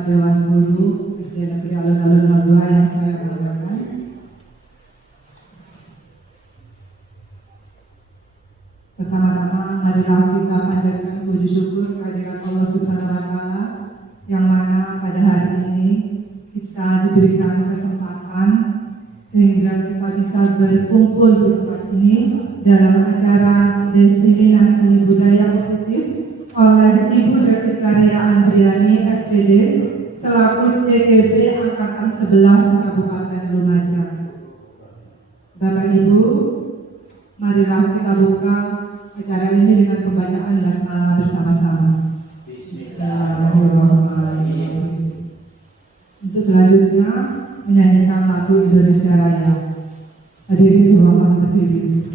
Bapak Dewan Guru SD Negeri Alun-Alun 02 yang saya banggakan. Pertama-tama marilah kita panjatkan puji syukur kehadirat Allah Subhanahu wa taala yang mana pada hari ini kita diberikan kesempatan sehingga kita bisa berkumpul di tempat ini dalam acara Desiminasi Seni Budaya Positif oleh Ibu Devitaria Andriani SPD selaku TKB Angkatan 11 Kabupaten Lumajang. Bapak Ibu, marilah kita buka acara ini dengan pembacaan basmalah bersama-sama. Bismillahirrahmanirrahim. Untuk selanjutnya menyanyikan lagu Indonesia Raya. Hadirin dimohon berdiri.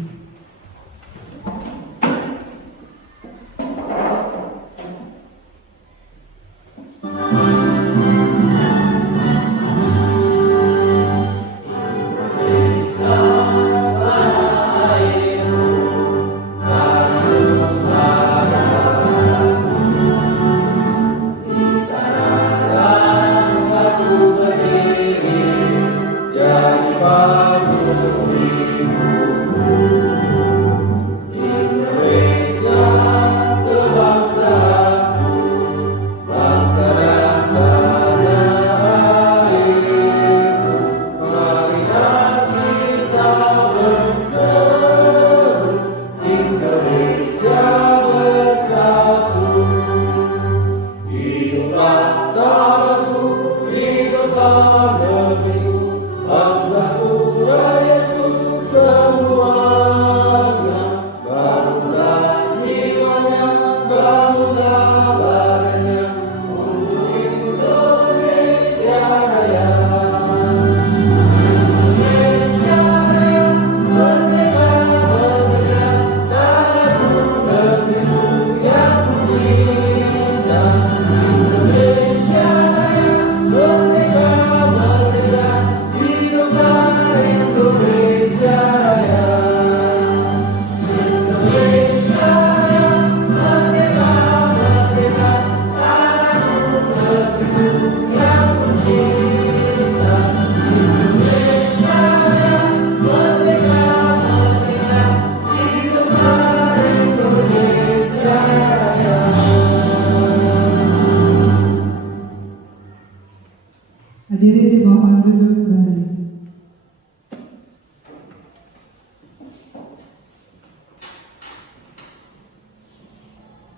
Hadirin dimohon duduk kembali.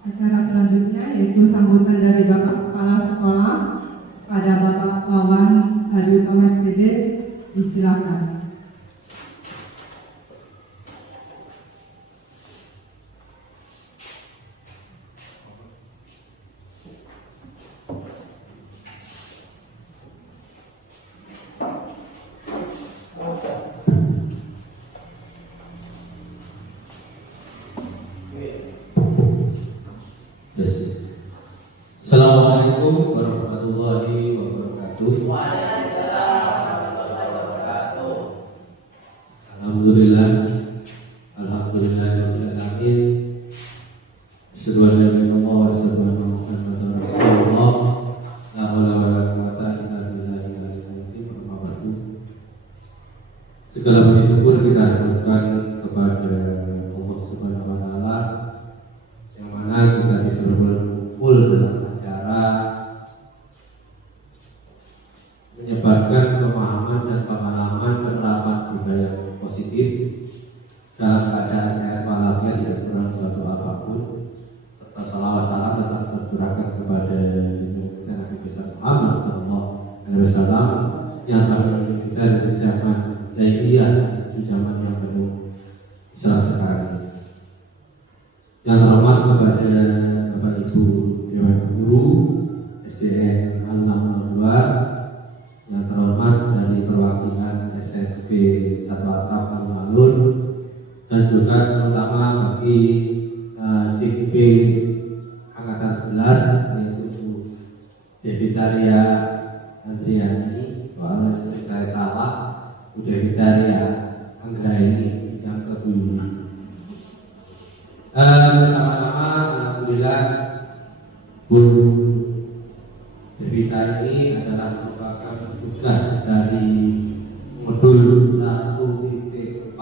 Acara selanjutnya yaitu sambutan dari Bapak Kepala Sekolah pada Bapak Wawan Hadi Utama SPD. Disilakan. Assalamualaikum warahmatullahi wabarakatuh. Waalaikumsalam warahmatullahi wabarakatuh. Alhamdulillah, alhamdulillahirabbil alamin. Asyhadu an la ilaha illallah wa asyhadu anna Muhammadar Rasulullah. La haula wala quwwata illa billahil aliyyil azim. Amma ba'du. Segala puji syukur kita haturkan kepada Allah Subhanahu wa taala yang mana kita bisa berkumpul dalam menyebarkan pemahaman dan pengalaman penerapan budaya positif dalam keadaan sehat walafiat tidak kurang suatu apapun, serta salawat salam tetap tercurahkan kepada Nabi besar Muhammad SAW yang telah menuntun kita dari zaman jahiliyah menuju zaman yang penuh Islam sekarang ini. Yang terhormat kepada Bapak Ibu Dewan Guru SDN Alun-Alun 02, yang terhormat dari perwakilan SMP 1 Atap Alun-Alun, dan juga terutama bagi CGB Angkatan 11 yaitu Bu Devitaria Andriani, kalau saya salah Bu Devitaria Anggraini yang kedua. Pertama-tama alhamdulillah Bu Devita ini adalah merupakan tugas dari modul 1.4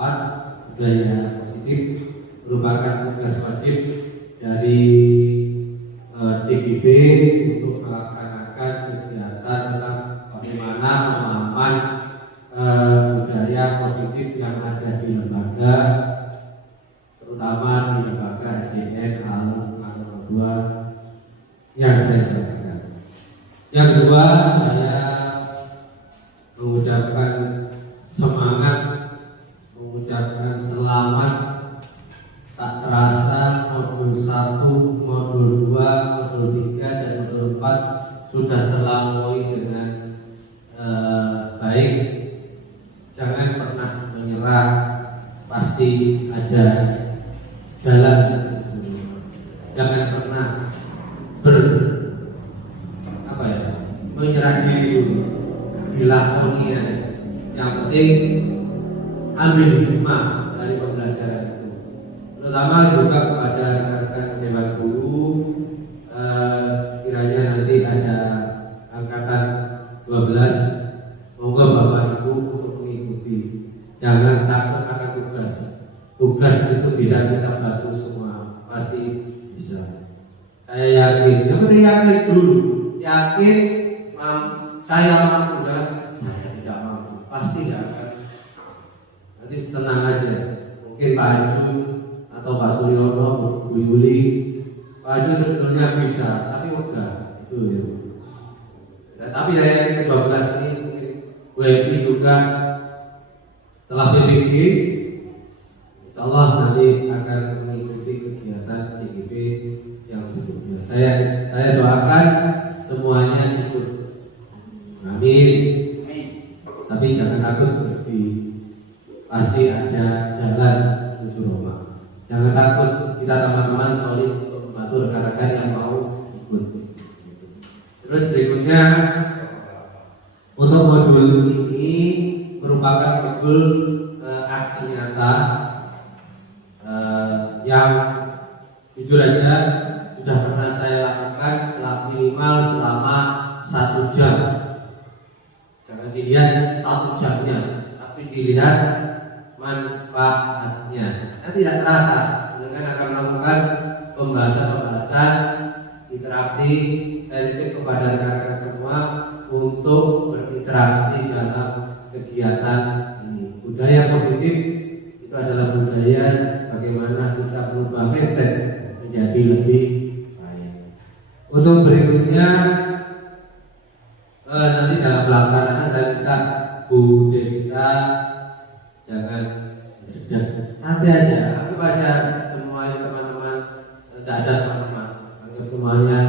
budaya positif, merupakan tugas wajib dari CGP untuk melaksanakan kegiatan tentang bagaimana pemahaman budaya positif yang ada di lembaga, terutama di lembaga SDN Alun Angkatan 2 yang saya sampaikan. Yang kedua, saya mengucapkan semangat, mengucapkan selamat. Tak terasa modul 1, modul 2, modul 3 dan modul 4 sudah terlampaui dengan baik. Jangan pernah menyerah, pasti ada jalan. Jangan pernah menyerah diri dulu, dilakoni ya. Yang penting ambil hikmah dari pembelajaran itu, terutama juga kepada rekan-rekan dewan guru. Kiranya nanti ada angkatan 12, moga Bapak Ibu untuk mengikuti. Jangan takut akan tugas. Tugas itu bisa kita bantu semua, pasti bisa. Saya yakin. Yang penting yakin dulu. Yakin saya mampu dan saya tidak mampu, pasti tidak akan. Nanti tenang aja. Mungkin Pak Aju atau Pak Suryono, Bu Yuli, Pak Aju sebetulnya bisa, tapi enggak itu ya. Nah, tapi saya yakin 12 ini mungkin Bu Edi juga setelah PBG, insya Allah nanti akan mengikuti kegiatan CGP yang berikutnya. Saya doakan semuanya ikut. Amin. Tapi jangan takut berarti pasti ada jalan menuju Roma. Jangan takut, kita teman-teman solid untuk membantu rekan-rekan yang mau ikut. Terus berikutnya, untuk modul ini merupakan modul aksi nyata yang jujur aja sudah pernah saya lakukan minimal selama 1 jam. Jangan dilihat 1 jamnya, tapi dilihat manfaatnya. Nanti tidak terasa, dengan akan melakukan pembahasan interaksi. Saya titip kepada rekan-rekan semua untuk berinteraksi dalam kegiatan ini. Budaya positif itu adalah budaya bagaimana kita berubah mindset menjadi lebih baik. Untuk berikutnya, nanti dalam pelaksanaan saya minta Bu Devita jangan berdedak, santai aja, anggap aja semua teman-teman, tidak ada teman-teman, anggap semuanya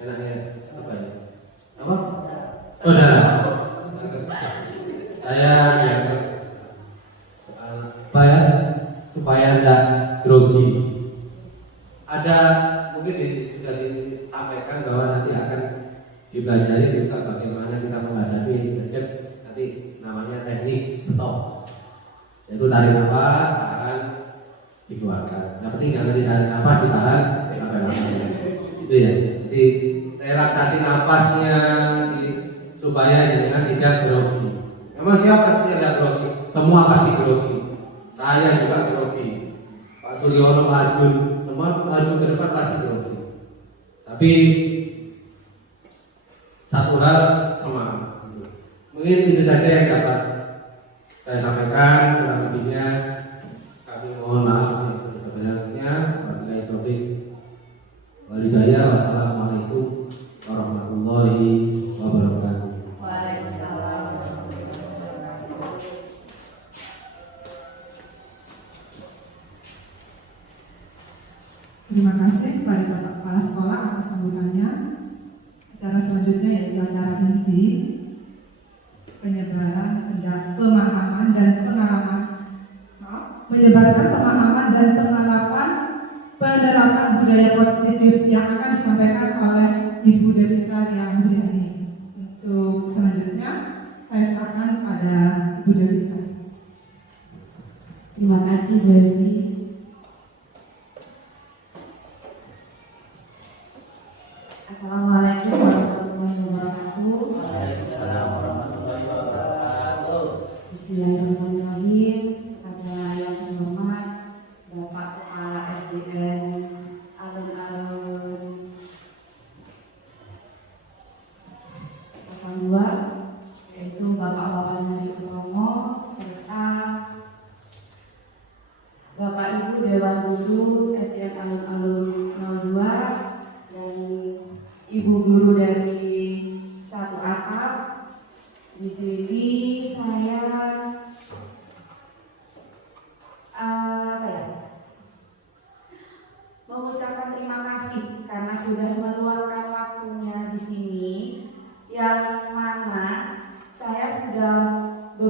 enak ya, apa ya? Apa? Saudara. Saya dianggap apa ya? Supaya tidak grogi. Ada mungkin sudah disampaikan bahwa nanti akan dipelajari tentang bagaimana kita menghadapi berdedak, nanti namanya teknik stop, yaitu tarik nafas, tahan, dikeluarkan. Yang penting jangan ditarik nafas, ditahan sampai lama. Itu ya. Jadi relaksasi nafasnya supaya jangan tidak grogi. Memang siapa pasti tidak grogi? Semua pasti grogi. Saya juga grogi. Pak Suryono, Pak Ajun, semua maju ke depan pasti grogi. Tapi satu hal semangat. Mungkin itu saja yang dapat saya sampaikan. Kurang lebihnya kami mohon maaf yang sebesar-besarnya. Wabillahi taufiq wal hidayah. Wassalamualaikum warahmatullahi wabarakatuh. Waalaikumsalam warahmatullahi wabarakatuh. Terima kasih kepada Bapak Kepala Sekolah atas sambutannya. Acara selanjutnya yaitu acara inti penyebaran pemahaman dan pengalaman penerapan budaya positif yang akan disampaikan oleh Ibu Devita Diandriani. Untuk selanjutnya saya serahkan pada Ibu Devita. Terima kasih Bu Evi. Assalamualaikum warahmatullahi wabarakatuh.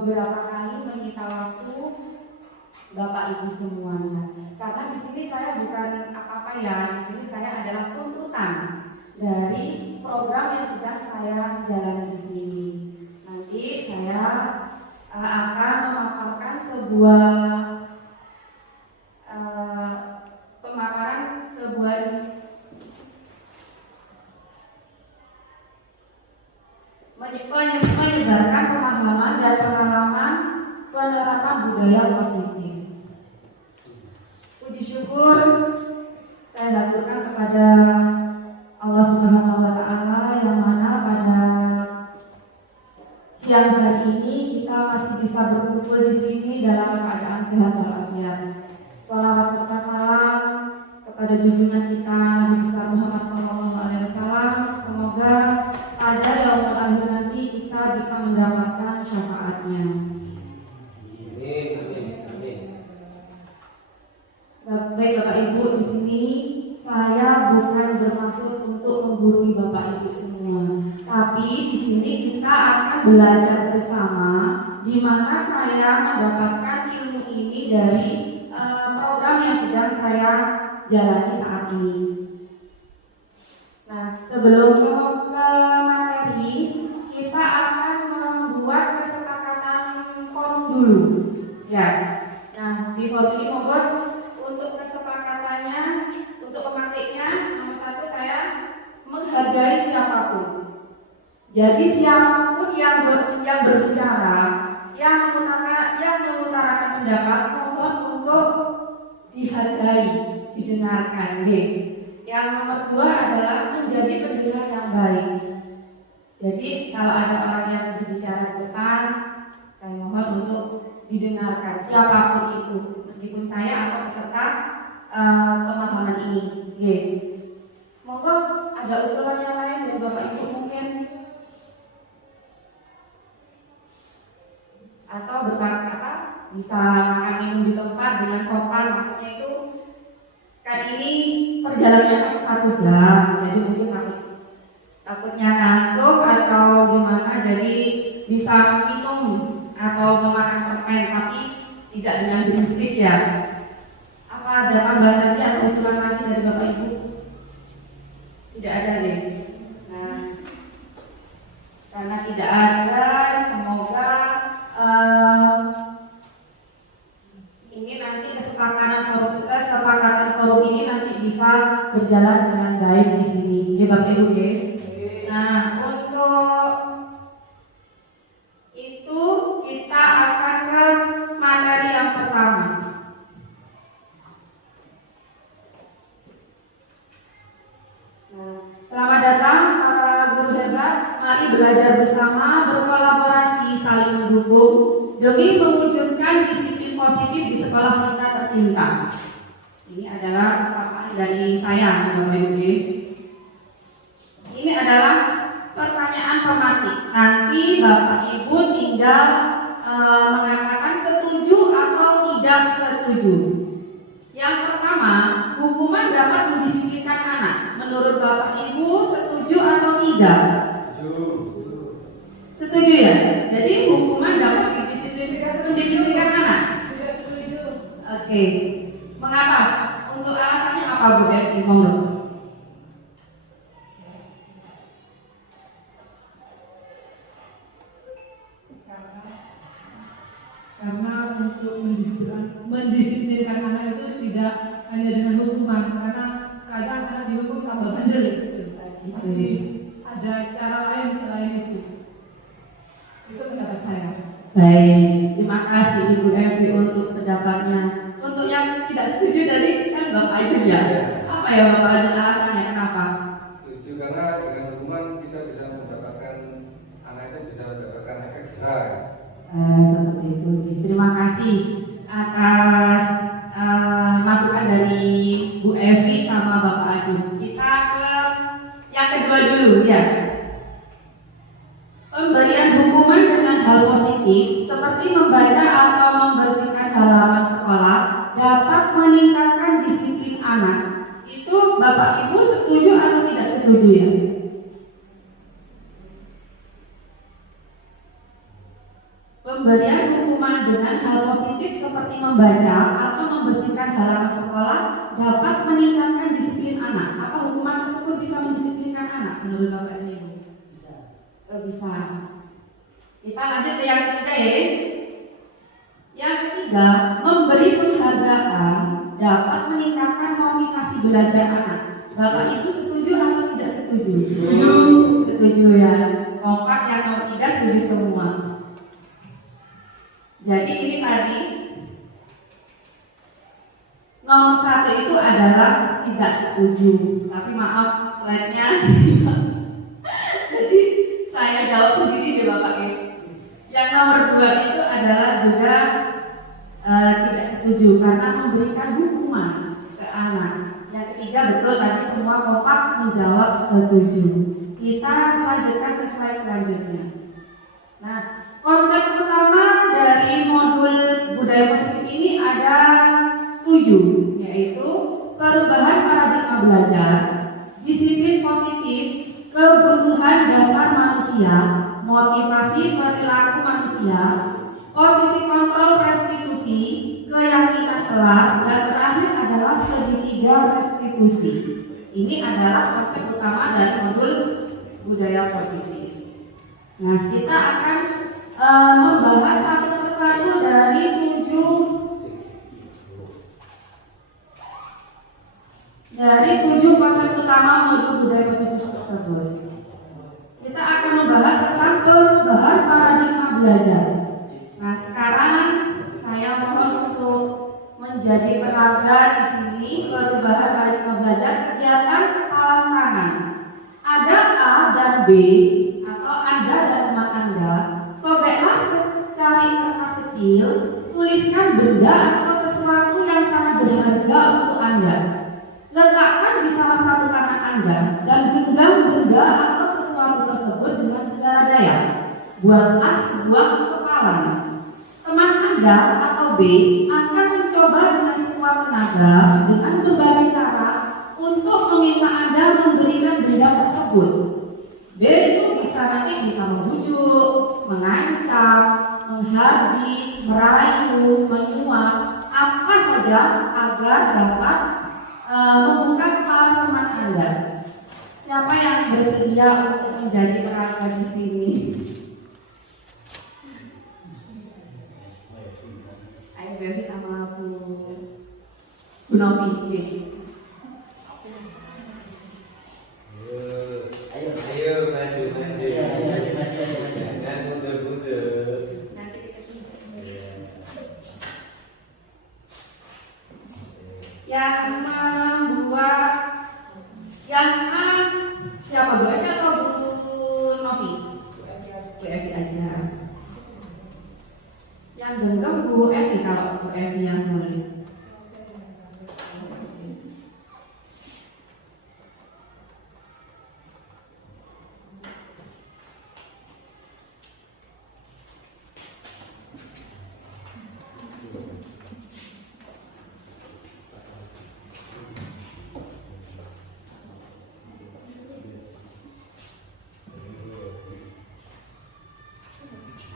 beberapa kali menyita waktu Bapak Ibu semuanya. Karena di sini saya bukan apa-apa ya, di sini saya adalah tuntutan dari program yang sedang saya jalani di sini. Nanti saya akan memaparkan sebuah menyebarkan pemahaman dan pengalaman penerapan budaya positif. Puji syukur saya haturkan kepada Allah Subhanahu wa Ta'ala yang mana pada siang hari ini kita masih bisa berkumpul di sini dalam keadaan sehat walafiat. Salawat serta salam kepada junjungan kita Nabi besar Muhammad SAW. Semoga pada yaumul akhir nanti kita bisa mendapatkan syafaatnya. Baik Bapak Ibu, di sini saya bukan bermaksud untuk menggurui Bapak Ibu semua, tapi di sini kita akan belajar bersama, di mana saya mendapatkan ilmu ini dari program yang sedang saya jalani saat ini. Nah, sebelum ke materi, kita akan membuat kesepakatan form dulu, ya. Nah, di form ini monggo untuk kesepakatannya, untuk pemakainya, nomor 1 saya menghargai siapapun. Jadi siapapun yang berbicara, yang mengutarakan pendapat, mohon untuk dihargai, didengarkan. Yang nomor 2 adalah menjadi pendengar yang baik. Jadi kalau ada orang yang berbicara di depan, saya mohon untuk didengarkan siapapun itu, meskipun saya atau peserta pemahaman ini. Monggo ada usulan yang lain dari Bapak Ibu mungkin, atau berkata bisa makan minum di tempat dengan sopan, maksudnya itu kan ini perjalanannya 1 jam, jadi mungkin takutnya ngantuk atau gimana, jadi bisa minum atau memakan permen tapi tidak dengan berisik ya. Apa ada tambahan lagi atau usulan lagi dari Bapak Ibu? Tidak ada deh. Nah, karena tidak ada, semoga ini nanti kesepakatan forum ini nanti bisa berjalan dengan baik di sini, ya Bapak Ibu ya. Nah, untuk itu kita akan ke materi yang pertama. Nah, selamat datang para guru hebat. Mari belajar bersama, berkolaborasi, saling mendukung demi mewujudkan disiplin positif di sekolah kita tercinta. Ini adalah sapaan dari saya, Bapak Ibu. Ini adalah pertanyaan pematik. Nanti Bapak Ibu tinggal mengatakan setuju atau tidak setuju. Yang pertama, hukuman dapat mendisiplinkan anak. Menurut Bapak Ibu setuju atau tidak? Setuju ya? Jadi hukuman dapat mendisiplinkan anak? Tidak setuju. Oke. Mengapa? Untuk alasannya apa Bu Evi? Monggo. Karena untuk mendisiplinkan anak itu tidak hanya dengan hukuman, karena kadang anak dihukum tambah bandel, pasti ada cara lain selain itu. Itu pendapat saya. Baik, terima kasih Ibu Evi untuk pendapatnya. Untuk yang tidak setuju tadi kan Bapak Ajun ya. Apa ya Bapak Ajun alasannya kenapa? Setuju karena dengan hukuman kita bisa mendapatkan, anak itu bisa mendapatkan efek jerah. Seperti itu. Terima kasih atas masukan dari Bu Evi sama Bapak Ajun. Kita ke yang kedua dulu ya. Pemberian hukuman dengan hal positif seperti membaca atau membersihkan halaman sekolah dapat meningkatkan disiplin anak. Itu Bapak Ibu setuju atau tidak setuju ya? Pemberian hukuman dengan hal positif seperti membaca atau membersihkan halaman sekolah dapat meningkatkan disiplin anak. Apa hukuman tersebut bisa mendisiplinkan anak menurut Bapak dan Ibu? Bisa. Kita lanjut ke yang ketiga ya. Yang ketiga, memberi penghargaan dapat meningkatkan motivasi belajar anak. Bapak Ibu setuju atau tidak setuju? Setuju ya. Kompak yang nomor 3 setuju semua. Jadi ini tadi nomor 1 itu adalah tidak setuju. Tapi maaf slide-nya. Jadi saya jawab sendiri deh Bapak Ibu. Yang nomor 2 itu adalah juga tidak setuju karena memberikan hukuman ke anak. Yang ketiga betul tadi semua kompak menjawab setuju. Kita melanjutkan ke slide selanjutnya. Nah, konsep utama dari modul budaya positif ini ada 7, yaitu perubahan paradigma belajar, disiplin positif, kebutuhan dasar manusia, motivasi perilaku manusia, posisi kontrol restitusi, keyakinan kelas, dan terakhir adalah segitiga restitusi. Ini adalah konsep utama dari modul budaya positif. Nah, kita akan membahas satu persatu dari 7 konsep utama modul budaya positif tersebut. Kita akan membahas tentang perubahan paradigma belajar. Nah, sekarang saya mohon untuk menjadi penaga di sini perubahan paradigma belajar kegiatan kepala tangan. Ada A dan B atau Anda dan teman Anda, sobeklah secari kertas kecil, tuliskan benda atau sesuatu yang sangat berharga untuk Anda. Letakkan di salah satu tangan Anda dan genggam benda atau sesuatu tersebut dengan segala daya. Buatlah sebuah kepalan. Teman Anda atau B akan mencoba dengan sekuat tenaga dengan berbagai cara untuk meminta Anda memberikan benda tersebut. B itu nanti bisa membujuk, mengancam, menghardik, merayu, menyuap, apa saja agar dapat membuka kepala teman Anda. Siapa yang bersedia untuk menjadi perangkat di sini? Ayo Bevi sama Bu Novi. Ayo maju. Jangan mundur-mundur. Nanti kita bisa. Yang membuat yang A siapa, Bu Evi atau Bu Novi? Bu Evi aja. Yang genggam Bu Evi kalau Bu Evi yang nulis.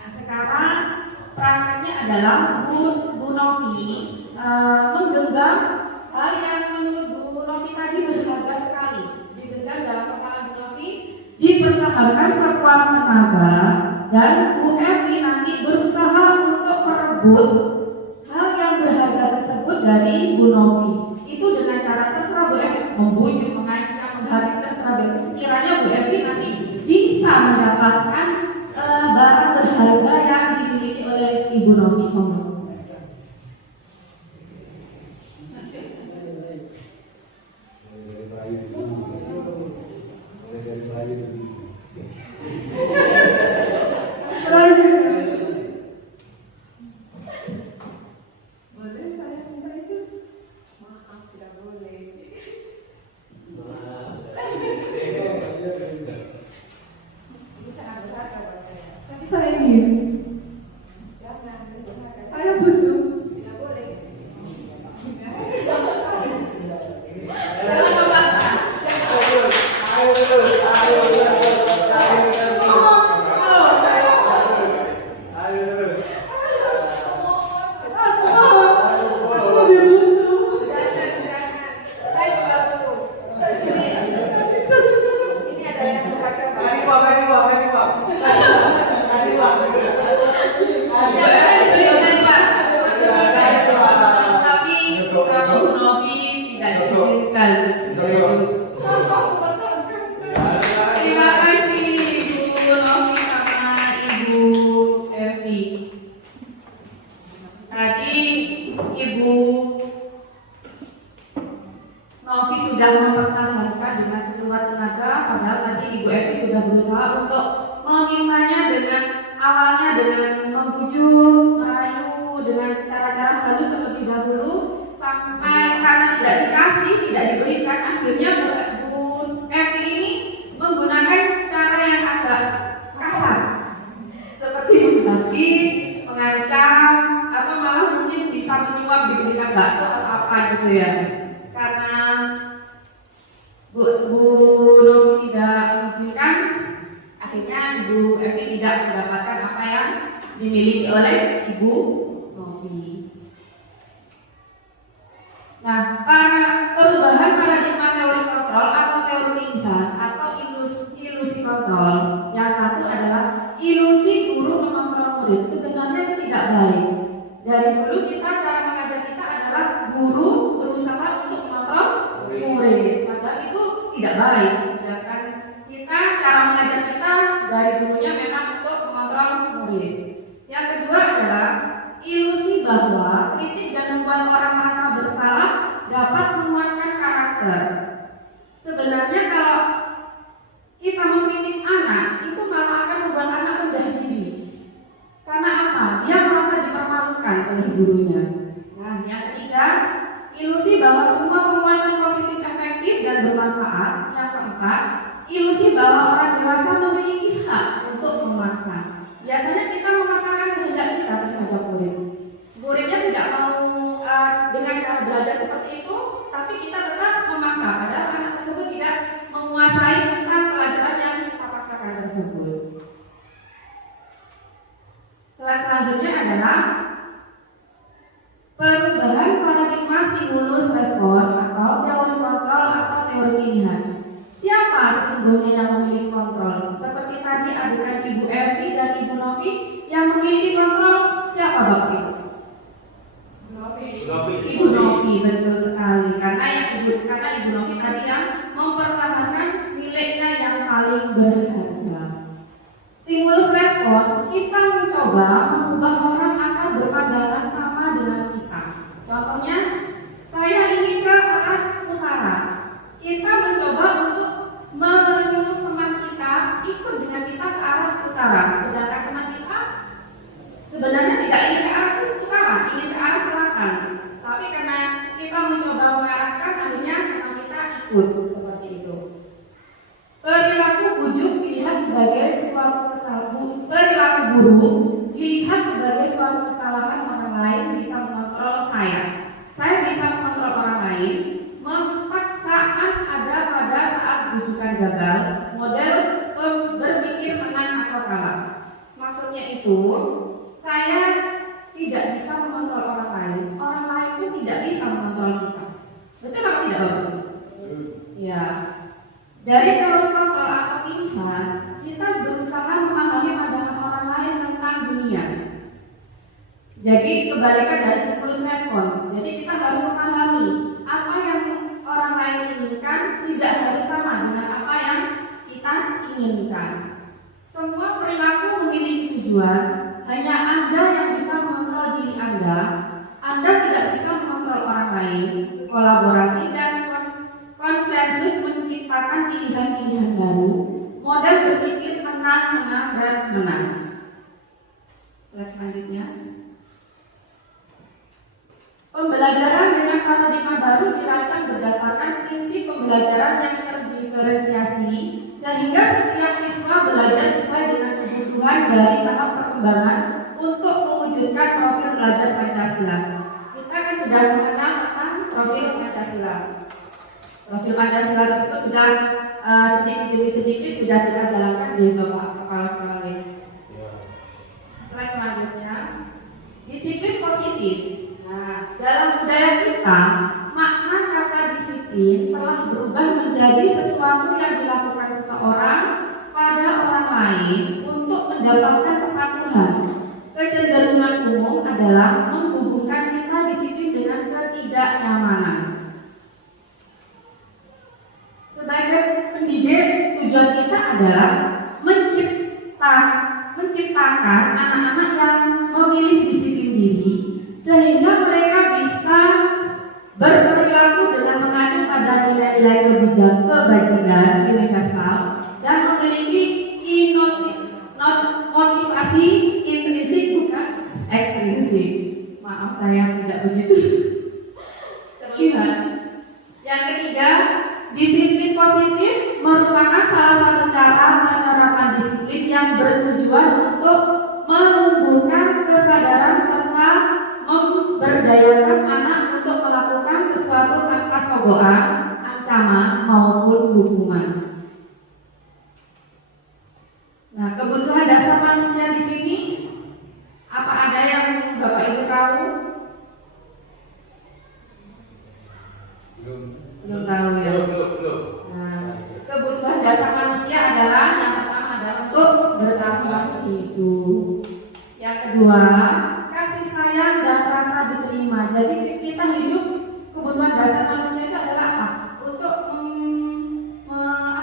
Sekarang perangkatnya adalah Bu Novi menggenggam hal yang menurut Bu Novi tadi berharga sekali. Digenggam dalam kepala Bu Novi, dipertahankan sekuat tenaga, dan Bu Evi nanti berusaha untuk merebut hal yang berharga tersebut dari Bu Novi. Itu dengan cara terserah Bu Evi, membujuk, mengancam, menghardik, terserah Bu Evi. Sekiranya Bu Evi nanti bisa mendapatkan barang berharga yang dimiliki oleh Ibu Novi. Boleh saya minta itu? Maaf, tidak boleh. Ini sangat berharga buat saya. Tapi saya ingin. Jangan, saya butuh. Tidak boleh. untuk memintanya dengan awalnya dengan membujuk, merayu dengan cara-cara halus terlebih dahulu sampai karena tidak dikasih, tidak diberikan, akhirnya Bu Evi ini menggunakan cara yang agak kasar seperti menghakimi, mengancam, atau malah mungkin bisa menyuap dibelikan bakso atau apa gitu ya. Karena Bu Novi tidak mengizinkan, akhirnya Ibu Evi tidak mendapatkan apa yang dimiliki oleh Ibu Novi. Nah, perubahan paradigma teori kontrol atau teori pilihan atau ilusi kontrol. Yang satu adalah ilusi guru mengontrol murid. Sebenarnya itu tidak baik. Dari dulu cara mengajar kita adalah guru berusaha untuk mengontrol murid. Padahal itu tidak baik. Sedangkan cara mengajar kita dari dulunya memang untuk mengontrol murid. Yang kedua adalah ilusi bahwa kritik dan membuat orang merasa bersalah dapat menguatkan karakter. Sebenarnya kalau kita mengkritik anak, itu malah akan membuat anak rendah diri. Karena apa? Dia merasa dipermalukan oleh gurunya. Nah, yang ketiga, ilusi bahwa semua penguatan positif efektif dan bermanfaat. Yang keempat, ilusi bahwa orang dewasa memiliki hak untuk memaksa. Biasanya kita memaksakan kehendak kita terhadap murid. Muridnya tidak mau dengan cara belajar seperti itu, tapi kita tetap memaksa. Padahal anak tersebut tidak menguasai tentang pelajaran yang kita paksakan tersebut. Selanjutnya adalah perubahan paradigma stimulus respon atau teori kontrol atau teori pilihan. Siapa sesungguhnya yang memiliki kontrol? Seperti tadi adegan Ibu Evi dan Ibu Novi, yang memiliki kontrol siapa Bapak Ibu? Ibu Novi, betul sekali. Karena Ibu Novi tadi yang mempertahankan miliknya yang paling berharga. Stimulus respon, kita mencoba mengubah orang agar berpandangan sama dengan kita. Contohnya, saya ingin ke arah utara. Kita mencoba untuk menyuruh teman kita ikut dengan kita ke arah utara, sedangkan teman kita sebenarnya tidak ingin ke arah utara, ingin ke arah selatan. Tapi karena kita mencoba mengarahkan, akhirnya teman kita ikut seperti itu. Perilaku bujuk dilihat sebagai suatu kesalahan. Perilaku buruk dilihat sebagai suatu kesalahan orang lain bisa mengontrol saya. Saya bisa mengontrol orang lain. Saat ada pada saat bujukan gagal, model berpikir menang atau kalah. Maksudnya itu, saya tidak bisa mengontrol orang lain pun tidak bisa mengontrol kita. Betul atau tidak Bapak? Ya. Dari teori kontrol atau pilihan, kita berusaha memahami pandangan orang lain tentang dunia. Jadi kebalikan dari stimulus respon. Jadi kita harus memahami apa yang orang lain inginkan tidak harus sama dengan apa yang kita inginkan. Semua perilaku memiliki tujuan. Hanya Anda yang bisa mengontrol diri Anda. Anda tidak bisa mengontrol orang lain. Kolaborasi dan konsensus menciptakan pilihan-pilihan baru. Model berpikir menang, menang, dan menang. Selanjutnya, pembelajaran dengan paradigma baru dirancang berdasarkan prinsip pembelajaran yang terdiferensiasi, sehingga setiap siswa belajar sesuai dengan kebutuhan dari tahap perkembangan untuk mewujudkan profil belajar Pancasila. Kita kan sudah mengenal tentang profil Pancasila. Profil Pancasila tersebut sudah sedikit demi sedikit sudah kita jalankan di Bapak Kepala Sekolah ini. Slide selanjutnya, disiplin positif. Nah, dalam budaya kita, makna kata disiplin telah berubah menjadi sesuatu yang dilakukan seseorang pada orang lain untuk mendapatkan kepatuhan. Kecenderungan umum adalah menghubungkan kita disiplin dengan ketidaknyamanan. Sebagai pendidik, tujuan kita adalah menciptakan anak-anak yang memilih disiplin diri, sehingga mereka bisa berperilaku dengan mengacu pada nilai-nilai kebajikan universal dan memiliki motivasi intrinsik bukan ekstrinsik. Maaf saya tidak begitu terlihat. Yang ketiga, disiplin positif merupakan salah satu cara menerapkan disiplin yang bertujuan untuk menumbuhkan kesadaran serta memberdayakan anak untuk melakukan sesuatu tanpa sogokan, ancaman maupun hukuman. Nah, kebutuhan dasar manusia di sini apa ada yang Bapak Ibu tahu? Belum tahu ya. Nah, kebutuhan dasar manusia adalah yang pertama adalah untuk bertahan hidup. Yang kedua, kasih sayang dan rasa diterima. Jadi kita hidup, kebutuhan dasar manusia itu adalah apa? Untuk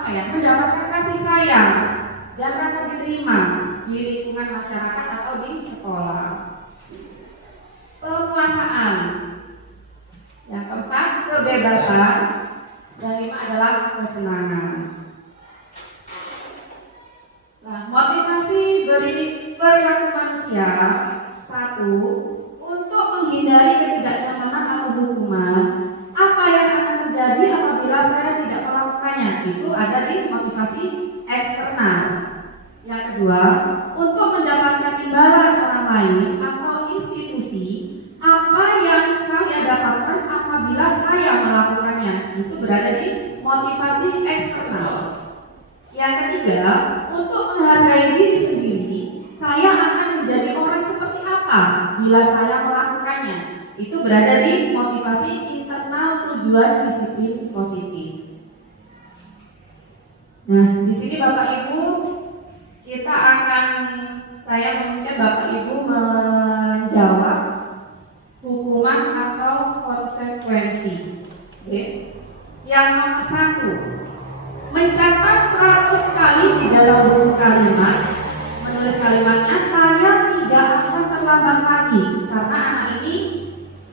mendapatkan kasih sayang dan rasa diterima di lingkungan masyarakat atau di sekolah. Penguasaan. Yang keempat, kebebasan. Dan lima adalah kesenangan. Nah, motivasi perilaku manusia. Satu, untuk menghindari ketidaknyamanan atau hukuman. Apa yang akan terjadi apabila saya tidak melakukannya? Itu ada di motivasi eksternal. Yang kedua, untuk mendapatkan imbalan orang lain atau institusi, apa yang saya dapatkan apabila saya melakukannya, itu berada di motivasi eksternal. Yang ketiga, untuk menghargai diri sendiri, saya akan menjadi orang seperti apa bila saya melakukannya, itu berada di motivasi internal tujuan disiplin positif. Nah, di sini Bapak Ibu, saya menginginkan Bapak Ibu menjawab hukuman atau konsekuensi. Oke. Yang satu, mencatat 100 kali di dalam buku kalimat, menulis kalimatnya saya tidak akan terlambat lagi, karena anak ini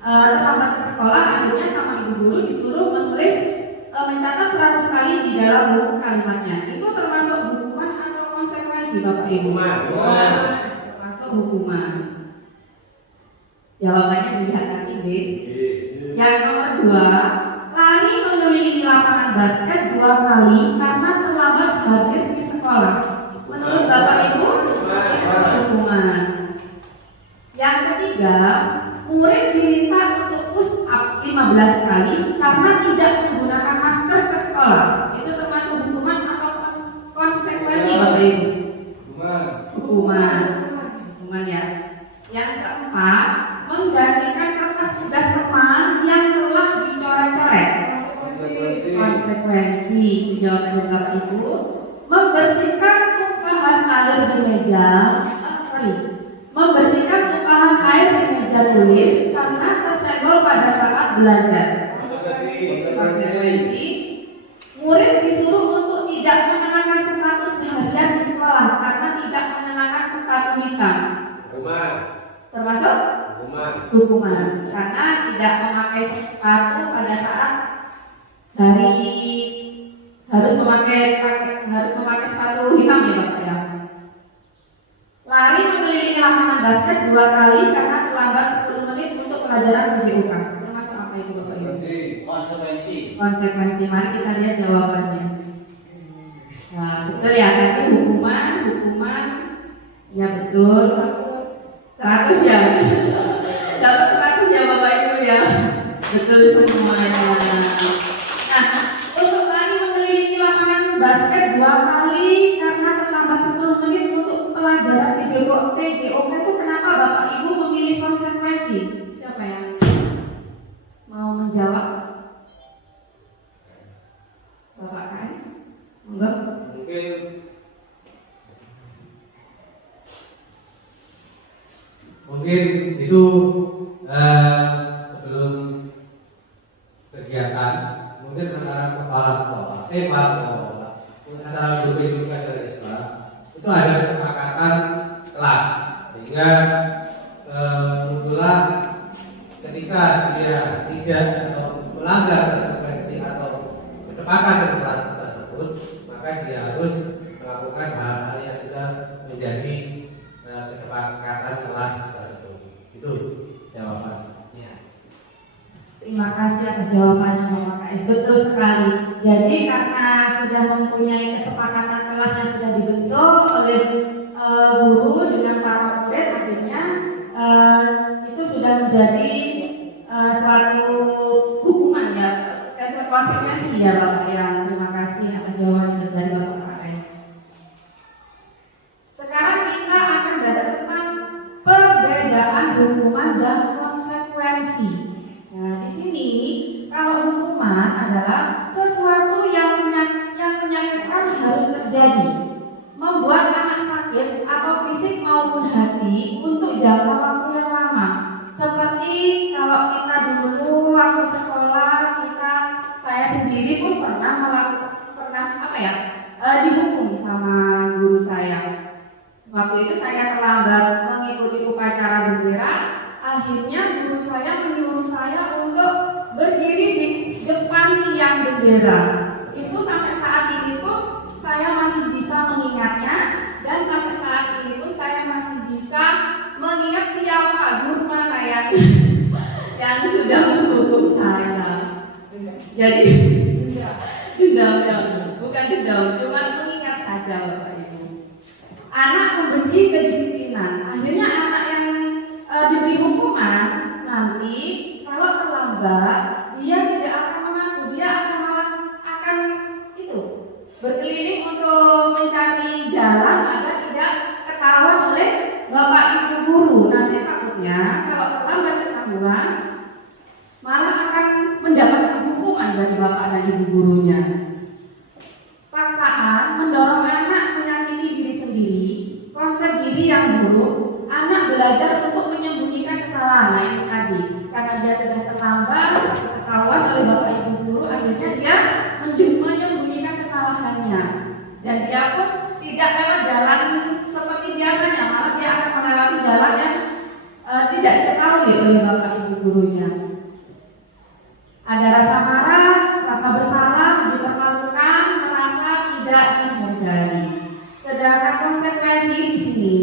terlambat ke sekolah, akhirnya sama ibu guru disuruh menulis mencatat 100 kali di dalam buku kalimatnya. Itu termasuk hukuman atau konsekuensi Bapak Ibu? Hukuman. Termasuk hukuman. Jawabannya dilihat nanti deh. Yang nomor 2, lari mengelilingi lapangan basket 2 kali karena terlambat hadir di sekolah. Menurut Bapak Ibu, hukuman. Yang ketiga, murid diminta untuk push up 15 kali karena tidak menggunakan masker ke sekolah. Itu termasuk hukuman atau konsekuensi Bapak Ibu? Hukuman. Hukuman ya. Yang keempat, menggantikan kertas tugas teman yang telah dicoret-coret. Konsekuensi. Jawaban dari Bapak Ibu, membersihkan tumpahan air di meja. Membersihkan tumpahan air di meja tulis karena tersenggol pada saat belajar. Konsekuensi, murid disuruh untuk tidak mengenakan sepatu seharian di sekolah karena tidak mengenakan sepatu hitam. Termasuk hukuman karena tidak memakai sepatu pada saat harus memakai sepatu hitam ya Bapak ya. Lari mengelilingi lapangan basket 2 kali karena terlambat 10 menit untuk pelajaran PJUK. Termasuk apa itu Bapak Ibu? Konsekuensi. Mari kita lihat jawabannya. Nah, betul ya, tadi hukuman. Ya betul. 100 ya. Dapat 100 ya Bapak Ibu ya. Betul semuanya. Nah, untuk lari mengelilingi lapangan basket 2 kali karena terlambat 10 menit untuk pelajaran PJOK itu kenapa Bapak Ibu memilih konsekuensi? Siapa yang mau menjawab? Bapak Kais? Enggak? Mungkin itu sebelum kegiatan mungkin antara kepala sekolah, antara guru juga dari sekolah itu ada kesepakatan kelas sehingga muncullah ketika dia tidak atau melanggar konsekuensi atau kesepakatan kelas tersebut, maka dia harus melakukan hal-hal yang sudah menjadi hukuman dan konsekuensi. Nah, di sini kalau hukuman adalah sesuatu yang menyakitkan harus terjadi, membuat anak sakit atau fisik maupun hati untuk jangka waktu yang lama. Seperti kalau kita dulu waktu sekolah, saya sendiri pun pernah dihukum sama guru saya. Waktu itu saya terlambat mengikuti upacara bendera, akhirnya guru saya menyuruh saya untuk berdiri di depan tiang bendera. Itu sampai saat ini pun saya masih bisa mengingatnya, dan sampai saat ini pun saya masih bisa mengingat siapa guru mana yang sudah menghukum saya. Jadi bukan dendam, cuma mengingat saja Bapak Ibu. Anak membenci kedisiplinan, akhirnya anak yang diberi hukuman nanti kalau terlambat dia tidak akan mengaku, dia akan berkeliling untuk mencari jalan agar tidak ketahuan oleh bapak ibu guru. Nanti takutnya kalau terlambat ketahuan malah akan mendapatkan hukuman dari bapak dan ibu gurunya. Paksaan mendorong anak menyakiti diri sendiri, konsep diri yang buruk. Anak belajar untuk menyembunyikan kesalahan yang tadi, karena dia sudah terlambat ketahuan oleh bapak ibu guru, akhirnya dia menyembunyikan kesalahannya, dan dia pun tidak lewat jalan seperti biasanya, malah dia akan melewati jalan yang tidak diketahui oleh bapak ibu gurunya. Ada rasa marah, rasa bersalah, dipermalukan, merasa tidak dihargai. Sedangkan konsekuensi di sini,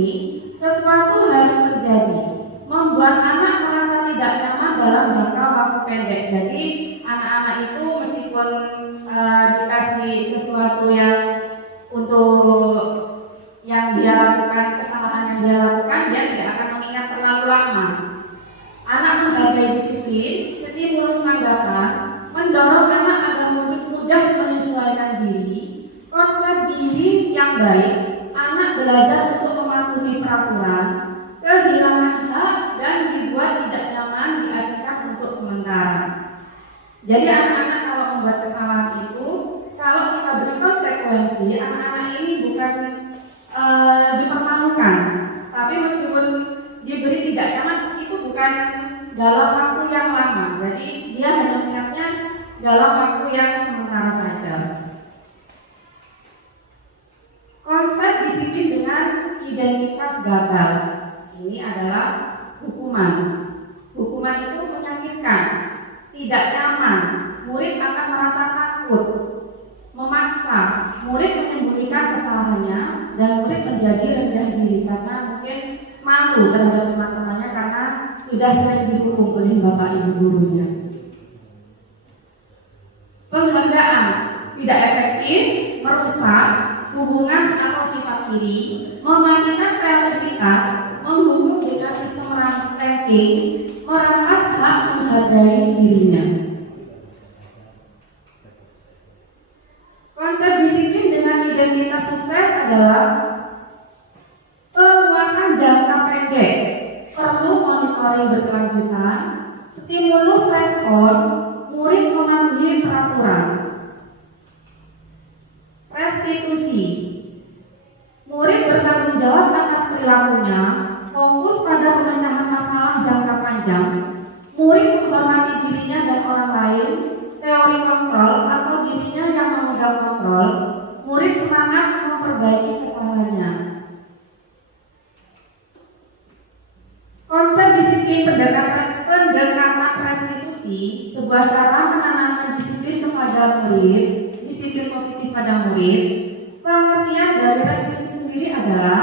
sesuatu harus terjadi, membuat anak merasa tidak nyaman dalam jangka waktu pendek. Jadi anak-anak itu meskipun dikasih sesuatu yang untuk yang dia lakukan, kesalahan yang dia lakukan, dia tidak akan mengingat terlalu lama. Anak menghargai disiplin, stimulus manggatan, mendorong anak agar mudah menyesuaikan diri, konsep diri yang baik, anak belajar untuk mematuhi peraturan, kehilangan hak, dan dibuat tidak nyaman diasingkan untuk sementara. Jadi anak-anak kalau membuat kesalahan itu, kalau kita beri konsekuensi, anak-anak ini bukan dipermalukan, tapi meskipun diberi tidak nyaman, itu bukan dalam waktu yang lama. Jadi dia hanya melihatnya dalam waktu yang sementara saja. Konsep disiplin dengan identitas gagal, ini adalah hukuman. Hukuman itu menyakitkan, tidak nyaman, murid akan merasa takut, memaksa, murid menyembunyikan kesalahannya, dan murid menjadi rendah diri karena mungkin malu terhadap teman-temannya karena sudah sering dihukum oleh bapak ibu gurunya. Penghargaan tidak efektif, merusak hubungan atau sifat diri, mematikan kreativitas, menghukum dengan sistem ranking, merampas hak menghargai dirinya. Konsep disiplin dengan identitas sukses adalah penguatan jangka pendek, perlu monitoring berkelanjutan, stimulus respon, murid mematuhi peraturan. Restitusi, murid bertanggung jawab atas perilakunya, fokus pada pemecahan masalah jangka panjang, murid menghormati dirinya dan orang lain, teori kontrol atau dirinya yang memegang kontrol, murid semangat memperbaiki kesalahannya. Konsep disiplin pendekatan restitusi, sebuah cara menanamkan disiplin kepada murid, disiplin positif pada murid. Pengertian dari restitusi sendiri adalah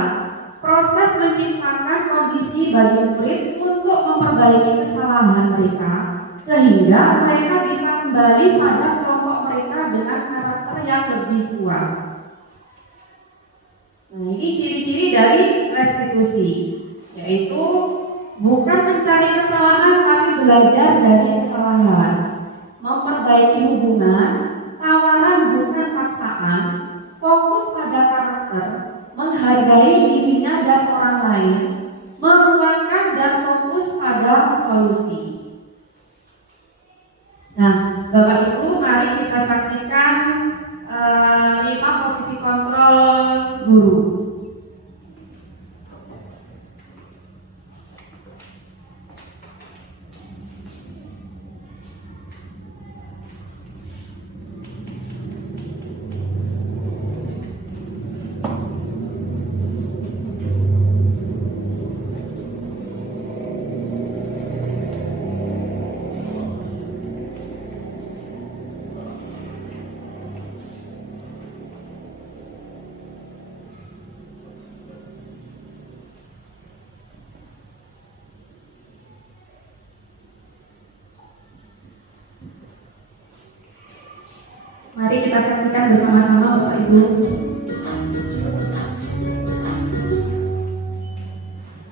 proses menciptakan kondisi bagi murid untuk memperbaiki kesalahan mereka, sehingga mereka bisa kembali pada kelompok mereka dengan karakter yang lebih kuat. Nah, ini ciri-ciri dari restitusi, yaitu bukan mencari kesalahan tapi belajar dari kesalahan, memperbaiki hubungan, tawaran bukan paksaan, fokus pada karakter, menghargai dirinya dan orang lain, menguatkan dan fokus pada Mari kita saksikan bersama-sama Bapak Ibu.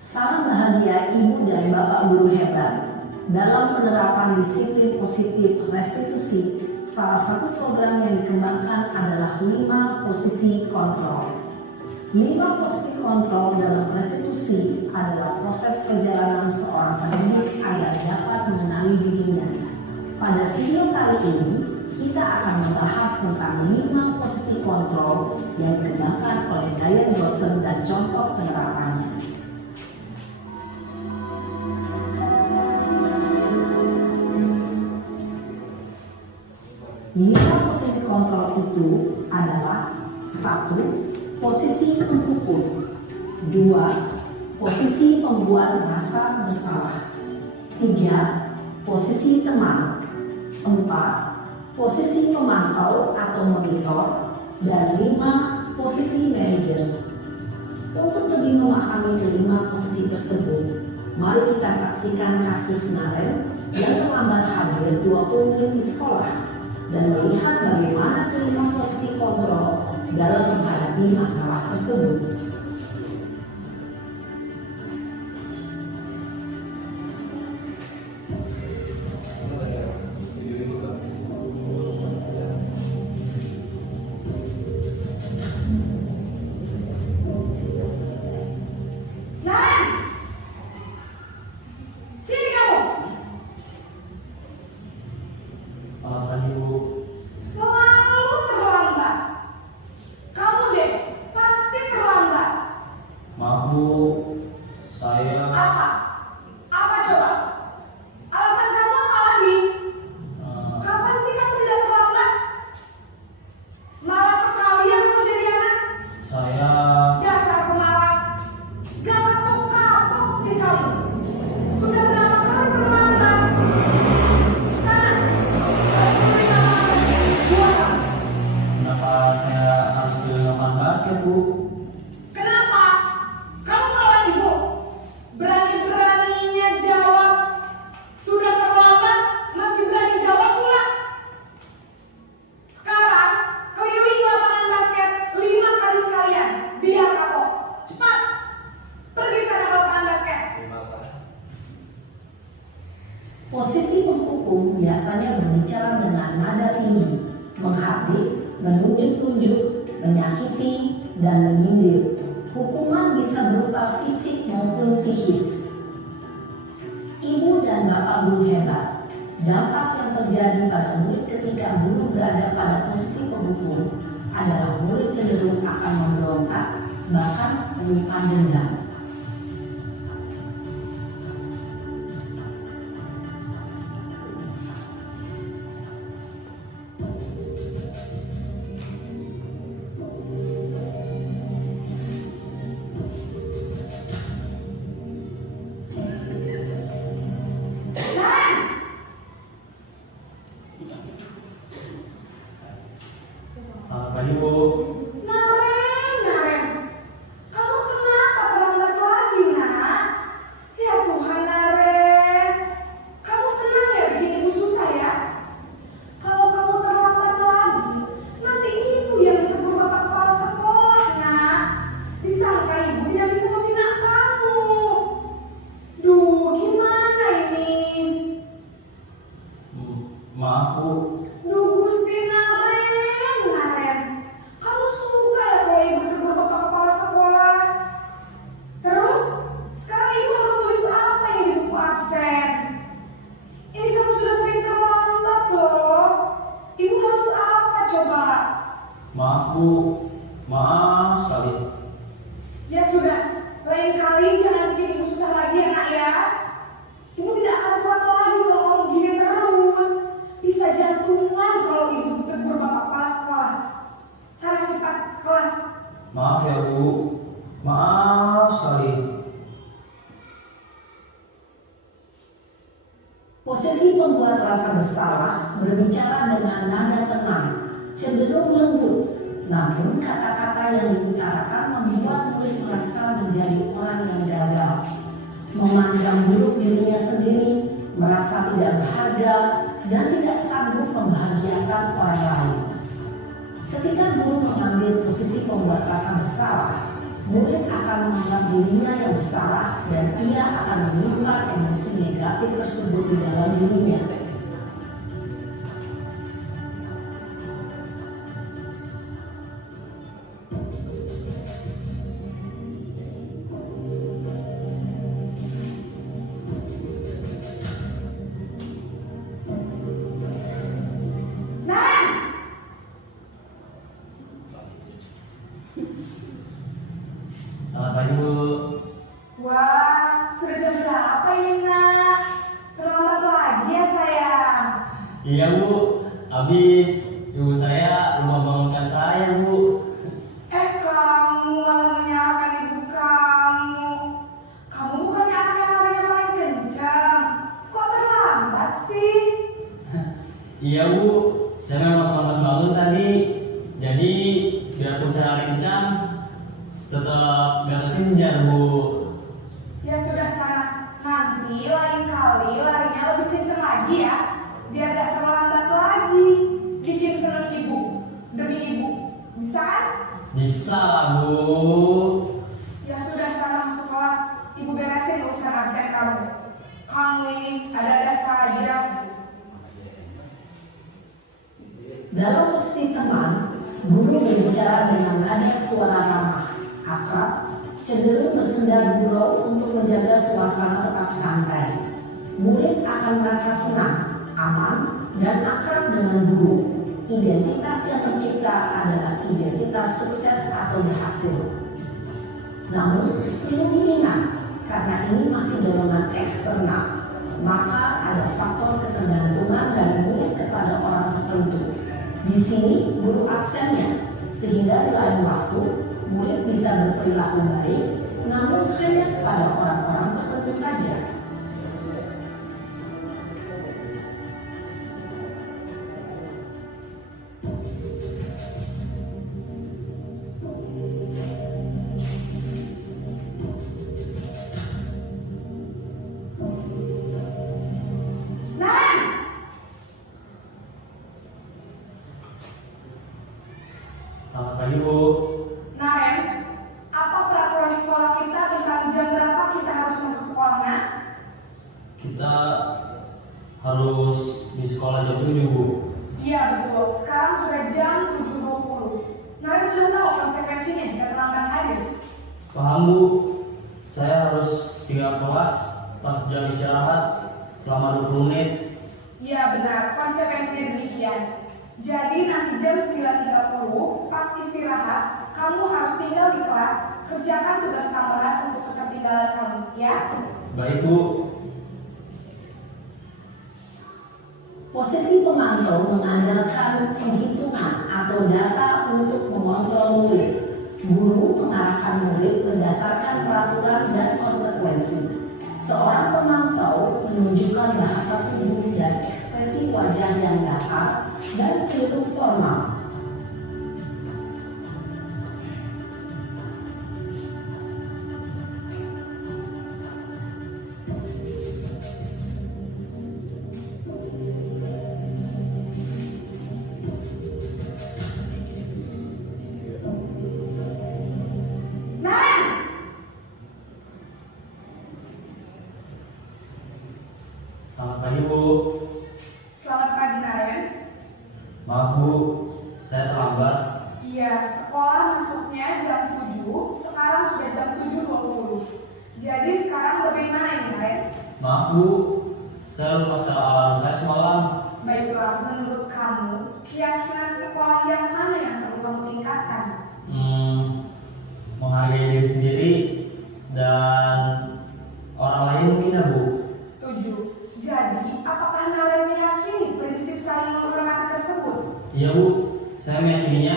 Salam bahagia Ibu dan Bapak guru hebat. Dalam penerapan disiplin positif restitusi, salah satu program yang dikembangkan adalah 5 posisi kontrol. 5 posisi kontrol dalam restitusi adalah proses perjalanan seorang pendidik agar dapat mengenali dirinya. Pada video kali ini, kita akan membahas tentang 5 posisi kontrol yang dikembangkan oleh Diane Dawson dan contoh penerapannya. 5 posisi kontrol itu adalah 1. Posisi penghukum, 2. Posisi pembuat rasa bersalah, 3. Posisi teman, 4. Posisi pemantau atau monitor, dan 5. Posisi manajer. Untuk lebih memahami kelima posisi tersebut, mari kita saksikan kasus Naren yang terlambat hadir 20 menit di sekolah dan melihat bagaimana kelima posisi kontrol dalam menghadapi masalah tersebut. Selamat pagi, Bu. Selalu terlambat. Kamu deh, pasti terlambat. Maaf, Bu. Saya Apa? Apa coba? Alasan kamu apa lagi? Kapan sih kamu tidak terlambat? Malas sekali ya kamu jadi anak. saya Dasar pemalas. Gak kapok-kapok sih kamu. Sudah berapa kali terlambat? Sana. Beri nama buat kamu. kenapa saya harus di lapangan basket, Bu? Kenapa? Kamu melawan ibu? Berani-beraninya jawab. Sudah terlambat, masih berani jawab pula. Sekarang, keliling lapangan basket 5 kali sekalian. Biar kapok. Cepat. Pergi sana ke lapangan basket. Posisi penghukum biasanya berbicara dengan nada tinggi, menghardik, menunjuk-nunjuk, menyakiti, dan menyindir. Hukuman bisa berupa fisik maupun psikis. Ibu dan Bapak guru hebat, dampak yang terjadi pada murid ketika guru berada pada posisi penghukum adalah murid cenderung akan memberontak, bahkan menyimpan dendam. Selamat pagi, Bu. Naren. Kamu kenapa terlambat lagi, nak? Ya Tuhan, Naren. Kamu senang ya bikin ibu susah ya? Kalau kamu terlambat lagi, nanti ibu yang ditegur bapak kepala sekolah, nak. Disangka ibu tidak bisa membina kamu. Duh, gimana ini? Maaf, Bu. Duh, Gusti Naren. Kamu suka ya kalau ibu ditegur bapak kepala sekolah? Terus, sekarang ibu harus tulis apa yang di buku absen? Ini kamu sudah sering terlambat loh. Ibu harus apa coba? Maaf, Bu. Maaf sekali. Ya sudah, lain kali jangan bikin ibu susah lagi ya nak ya. Ibu tidak akan kuat lagi kalau kamu begini terus. Bisa jantungan kalau ibu tegur bapak kepala sekolah. Sana cepat ke kelas. Maaf ya, Bu. Maaf sekali. Posisi pembuat rasa bersalah berbicara dengan nada tenang, cenderung lembut, namun kata-kata yang diutarakan membuat murid merasa menjadi orang yang gagal, memandang buruk dirinya sendiri, merasa tidak berharga, dan tidak sanggup membahagiakan orang lain. Ketika guru mengambil posisi pembuat rasa bersalah, murid akan menganggap dirinya yang bersalah dan ia akan menyimpan emosi negatif tersebut di dalam dirinya. Selamat pagi Bu. Wah, sudah jam berapa ini nak? Terlambat lagi ya sayang. Iya Bu, habis ibu saya lupa bangunkan saya Bu. Kamu malah menyalahkan ibu kamu. Kamu bukannya anak yang larinya paling kencang. Kok terlambat sih? Iya Bu, saya memang terlambat bangun tadi. Jadi biarpun saya lari kencang, tetap gak kesenjar Bu. Ya sudah sana. Nanti lain kali larinya lebih kencang lagi ya. Biar gak terlambat lagi. Bikin seneng ibu. Demi ibu. Bisa kan? Bisa lah Bu. Ya sudah sana masuk kelas. Ibu beresin urusan absen kamu. Kamu ini ada-ada saja. Dalam posisi teman, guru berbicara dengan nada suara ramah, akrab, cenderung bersenda gurau untuk menjaga suasana tetap santai. Murid akan merasa senang, aman, dan akrab dengan guru. Identitas yang tercipta adalah identitas sukses atau berhasil. Namun, perlu diingat, karena ini masih dorongan eksternal, maka ada faktor ketergantungan dari murid kepada orang tertentu. Di sini guru aksennya, sehingga di lain waktu murid bisa berperilaku baik, namun hanya kepada orang-orang tertentu saja. Naren! Selamat pagi Bu. Naren, apa peraturan sekolah kita tentang jam berapa kita harus masuk sekolah, Nak? Kita harus di sekolah jam 7 Bu. Iya betul, sekarang sudah jam 7.20. Naren sudah tahu konsekuensinya jika terlambat hadir. Paham Bu, saya harus tinggal kelas pas jam istirahat selama 20 menit. Iya benar, konsekuensinya demikian. Jadi nanti jam 9.30 pas istirahat, kamu harus tinggal di kelas, kerjakan tugas tambahan untuk ketertinggalan kamu, ya? Baik Bu. Posisi pemantau mengandalkan penghitungan atau data untuk mengontrol murid. Guru mengarahkan murid berdasarkan peraturan dan konsekuensi. Seorang pemantau menunjukkan bahasa tubuh dan ekspresi wajah yang datar dan cenderung formal. Naren! Selamat pagi Bu. Selamat pagi Naren. Maaf Bu, saya terlambat. Iya, sekolah masuknya jam 7, sekarang sudah jam 7.20. Jadi sekarang bagaimana ini Naren? Maaf Bu, saya lupa setel alarm saya semalam. Baiklah, menurut kamu, keyakinan sekolah yang mana yang perlu kamu tingkatkan? Menghargai diri sendiri dan orang lain mungkin ya Bu. Setuju. Jadi, apakah Naren meyakini prinsip saling menghormati tersebut? Iya Bu, saya meyakininya.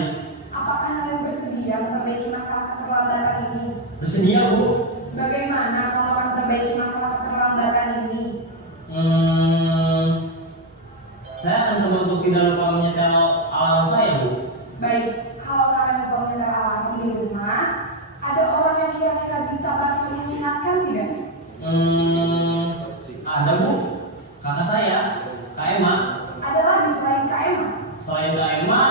Apakah Naren bersedia memperbaiki masalah keterlambatan ini? Bersedia Bu. Bagaimana kamu akan memperbaiki masalah keterlambatan ini? Saya akan coba untuk tidak lupa menyetel alarm saya Bu. Baik, kalau Naren lupa menyetel alarm di rumah, ada orang yang kira-kira bisa bantu mengingatkan tidak? Ada Bu, kakak saya, Kak Emma. Ada lagi selain Kak Emma? Selain Kak Emma,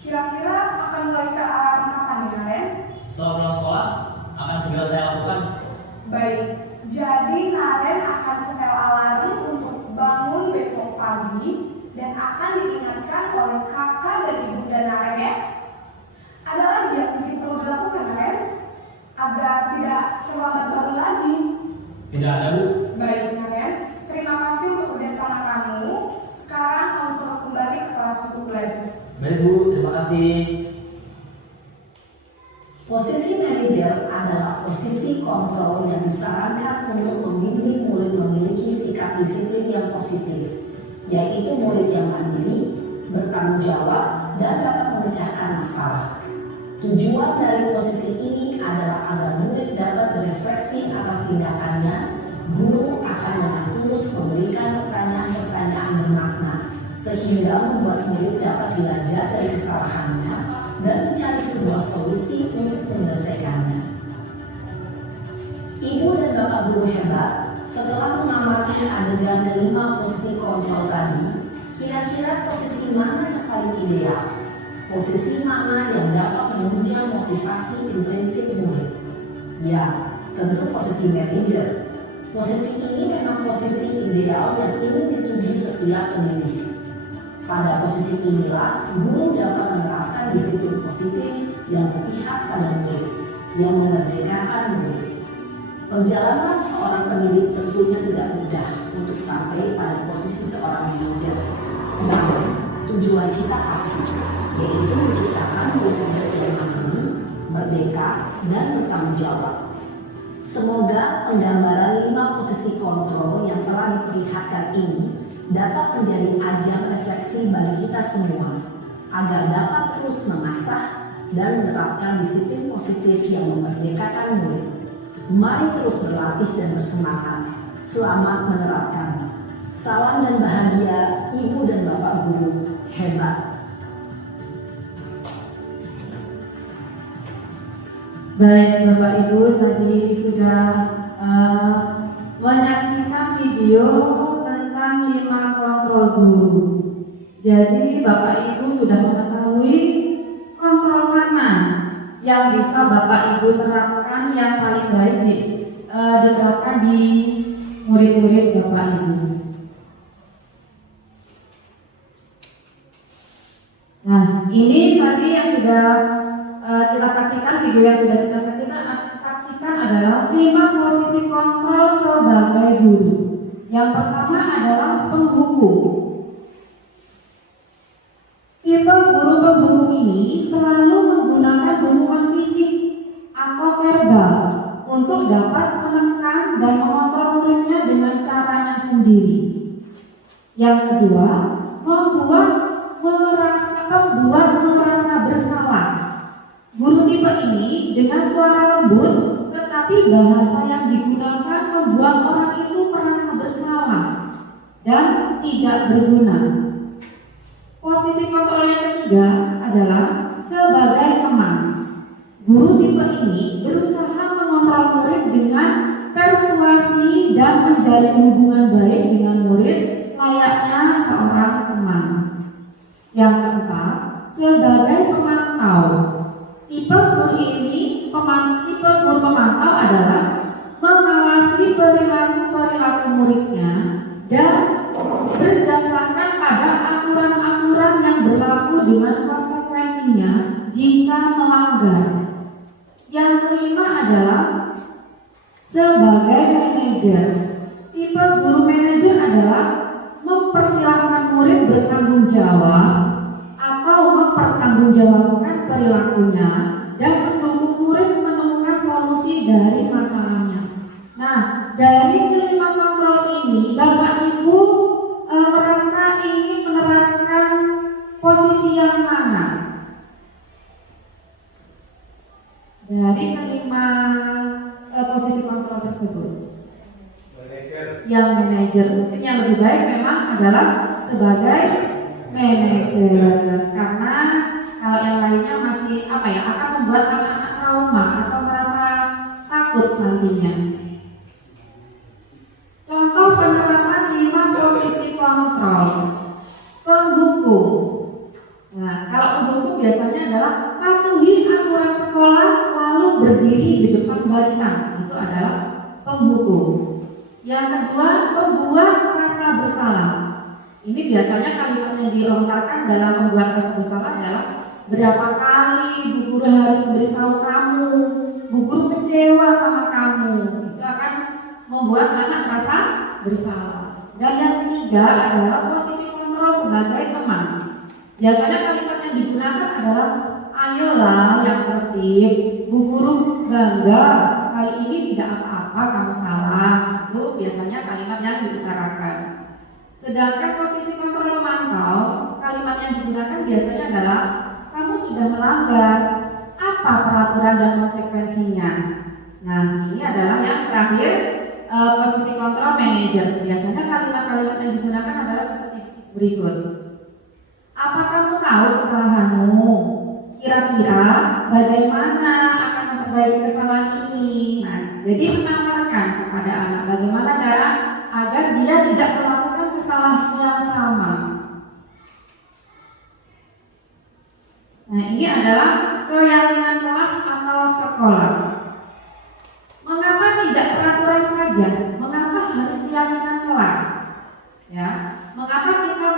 Kira-kira akan mulai setel alarm kapan ya, Naren? Setelah pulang sekolah, akan segera saya lakukan. Baik, jadi Naren akan setel alarm untuk bangun besok pagi dan akan diingatkan oleh kakak dan ibunda Naren ya. Ada lagi yang mungkin perlu dilakukan, Naren? Agar tidak terlambat bangun lagi. Tidak ada, Bu. Baik, Naren. Terima kasih untuk kerjasama kamu. Sekarang kamu perlu kembali ke kelas untuk belajar. Baik, Bu. Terima kasih. Posisi manajer adalah posisi kontrol yang disarankan untuk membimbing murid memiliki sikap disiplin yang positif, yaitu murid yang mandiri, bertanggung jawab, dan dapat memecahkan masalah. Tujuan dari posisi ini adalah agar murid dapat berefleksi atas tindakannya. Guru akan dengan tulus memberikan pertanyaan-pertanyaan bermakna, sehingga membuat murid dapat belajar dari kesalahannya dan mencari sebuah solusi untuk menyelesaikannya. Ibu dan bapak guru hebat, setelah mengamati adegan kelima posisi kontrol tadi, kira-kira posisi mana yang paling ideal? Posisi mana yang dapat menunjang motivasi intrinsik murid? Ya, tentu posisi manajer. Posisi ini memang posisi ideal yang ingin dituju setiap pendidik. Pada posisi inilah, guru dapat menerapkan disiplin positif yang berpihak pada murid, yang memerdekakan murid. Perjalanan seorang pendidik tentunya tidak mudah untuk sampai pada posisi seorang manajer. Namun, tujuan kita pasti, yaitu menciptakan murid-murid yang mandiri, merdeka, dan bertanggung jawab. Semoga penggambaran 5 posisi kontrol yang telah diperlihatkan ini dapat menjadi ajang refleksi bagi kita semua, agar dapat terus mengasah dan menerapkan disiplin positif yang memerdekakan murid. Mari terus berlatih dan bersemangat. Selamat menerapkan. Salam dan bahagia Ibu dan Bapak Guru hebat. Baik, Bapak Ibu tadi sudah menyaksikan video tentang 5 kontrol guru. Jadi Bapak Ibu sudah mengetahui kontrol mana yang bisa Bapak Ibu terapkan yang paling baik diterapkan di murid-murid Bapak Ibu. Nah, ini tadi yang sudah kita saksikan, video yang sudah kita saksikan adalah 5 posisi kontrol sebagai guru. Yang pertama adalah penghukum. Tipe guru penghukum ini selalu menggunakan hukuman fisik atau verbal untuk dapat menekan dan mengontrol muridnya dengan caranya sendiri. Yang kedua, membuat merasa bersalah. Guru tipe ini dengan suara lembut, tetapi bahasa yang digunakan membuat orang itu merasa bersalah dan tidak berguna. Posisi kontrol yang ketiga adalah sebagai teman. Guru tipe ini berusaha mengontrol murid dengan persuasi dan menjalin hubungan baik dengan murid layaknya seorang teman. Yang keempat, sebagai pemantau. Tipe guru pemantau adalah mengawasi perilaku muridnya dan berdasarkan pada aturan-aturan yang berlaku dengan konsekuensinya jika melanggar. Yang kelima adalah sebagai manajer. Tipe guru manajer adalah mempersilahkan murid bertanggung jawab atau mempertanggungjawabkan perilakunya dan mendukung murid menemukan solusi dari masalahnya. Nah, dari kelima kontrol ini, Bapak Ibu merasa ingin menerapkan posisi yang mana? Dari kelima posisi kontrol tersebut, yang manajer mungkin yang lebih baik memang adalah sebagai manajer, karena kalau yang lainnya masih akan membuat anak-anak trauma atau merasa takut nantinya. Contoh penerapan 5 posisi kontrol. Penghukum. Nah, adalah patuhi aturan sekolah lalu berdiri di depan barisan. Itu adalah penghukum. Yang kedua, membuat rasa bersalah. Ini biasanya kalimat yang dilontarkan dalam membuat rasa bersalah adalah berapa kali bu guru harus memberitahu kamu, bu guru kecewa sama kamu. Itu akan membuat anak merasa bersalah. Dan yang ketiga adalah posisi kontrol sebagai teman. Biasanya kalimat yang digunakan adalah ayolah yang tertib, bu guru bangga kali ini tidak apa-apa kamu salah. Itu biasanya kalimat yang diutarakan. Sedangkan posisi kontrol memantau, kalimat yang digunakan biasanya adalah kamu sudah melanggar, apa peraturan dan konsekuensinya. Nah, ini adalah yang terakhir, posisi kontrol manajer. Biasanya kalimat-kalimat yang digunakan adalah seperti berikut. Apa kamu tahu kesalahanmu? Kira-kira bagaimana akan memperbaiki kesalahan ini? Nah, jadi menawarkan kepada anak bagaimana cara agar dia tidak melakukan kesalahan yang sama. Nah, ini adalah keyakinan kelas atau sekolah. Mengapa tidak peraturan saja? Mengapa harus keyakinan kelas? Ya, mengapa kita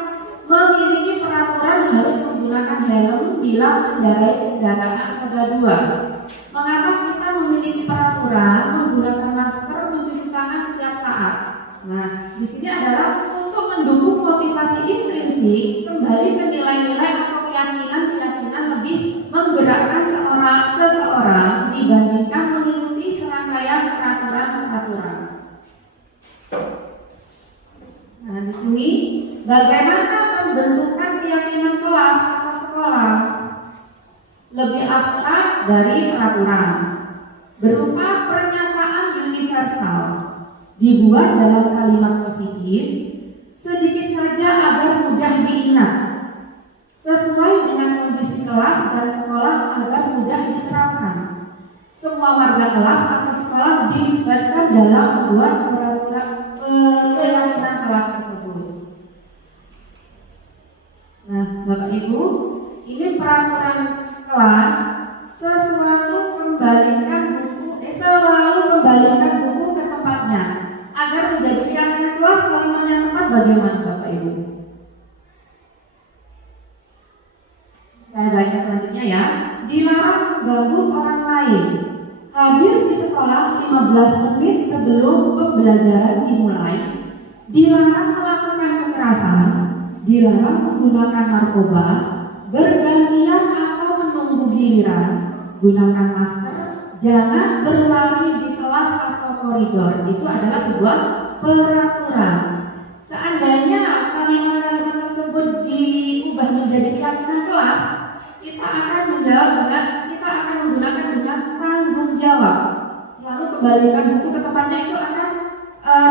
memiliki peraturan harus menggunakan helm bila mengendarai kendaraan roda 2? Mengapa kita memiliki peraturan menggunakan masker, mencuci tangan setiap saat? Nah, di sini adalah untuk mendukung motivasi intrinsik kembali ke nilai-nilai atau keyakinan lebih menggerakkan seseorang dibandingkan mengikuti serangkaian peraturan-peraturan. Nah, di sini bagaimana pembentukan keyakinan kelas atau sekolah? Lebih abstrak dari peraturan, berupa pernyataan universal, dibuat dalam kalimat positif, sedikit saja agar mudah diingat, sesuai dengan kondisi kelas dan sekolah agar mudah diterapkan. Semua warga kelas atau sekolah dilibatkan dalam membuat peraturan keyakinan kelas tersebut. Nah, Bapak Ibu, ini peraturan kelas selalu kembalikan buku ke tempatnya agar menjadi keyakinan kelas. Kalimat yang tepat bagaimana Bapak Ibu? Saya baca selanjutnya ya. Dilarang mengganggu orang lain. Hadir di sekolah 15 menit sebelum pembelajaran dimulai. Dilarang melakukan kekerasan. Dilarang menggunakan narkoba. Bergantian atau menunggu giliran. Gunakan masker. Jangan berlari di kelas atau koridor. Itu adalah sebuah peraturan. Seandainya kalimat-kalimat tersebut diubah menjadi keyakinan kelas, kita akan menggunakan dengan tanggung jawab. Selalu kembalikan buku ke tempatnya, itu akan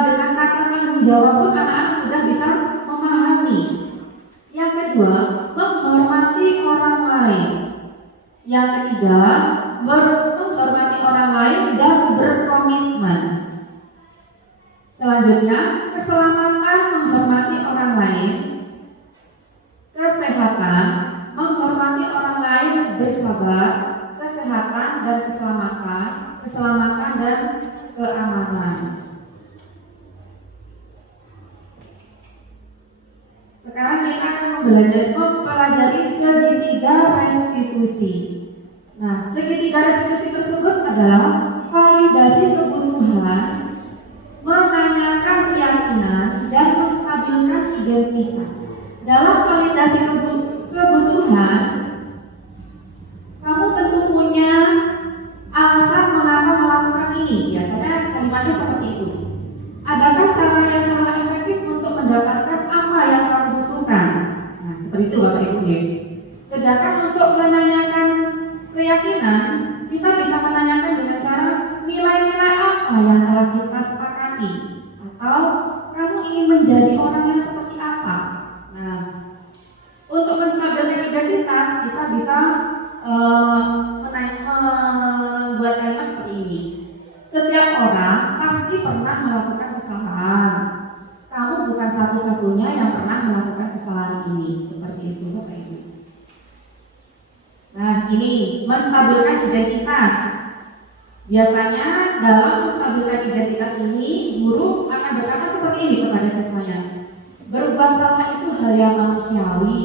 dengan kata tanggung jawab pun anak-anak sudah bisa memahami. Yang kedua, menghormati orang lain. Yang ketiga, menghormati orang lain dan berkomitmen. Selanjutnya, keselamatan, menghormati orang lain. Kesehatan, menghormati orang lain, bersabar. Kesehatan dan keselamatan dan keamanan. Sekarang kita akan mempelajari segitiga restitusi. Nah, segitiga restitusi tersebut adalah validasi kebutuhan, menanyakan keyakinan, dan menstabilkan identitas. Dalam validasi kebutuhan, kamu tentu punya alasan mengapa melakukan ini. Biasanya kalimatnya seperti itu. Adakah cara yang telah efektif untuk mendapatkan apa yang kamu butuhkan? Nah, seperti itu Bapak Ibu ya. Sedangkan untuk menanyakan keyakinan, kita bisa menanyakan dengan cara nilai-nilai apa yang telah kita sepakati, atau kamu ingin menjadi orang yang seperti apa. Nah, untuk menstabilkan identitas, kita bisa membuat kalimat seperti ini. Setiap orang pasti pernah melakukan kesalahan. Kamu bukan satu-satunya yang pernah melakukan kesalahan ini. Seperti itu Bapak Ibu. Nah, ini menstabilkan identitas. Biasanya dalam menstabilkan identitas ini, guru akan berkata seperti ini kepada siswanya. Berbuat salah itu hal yang manusiawi.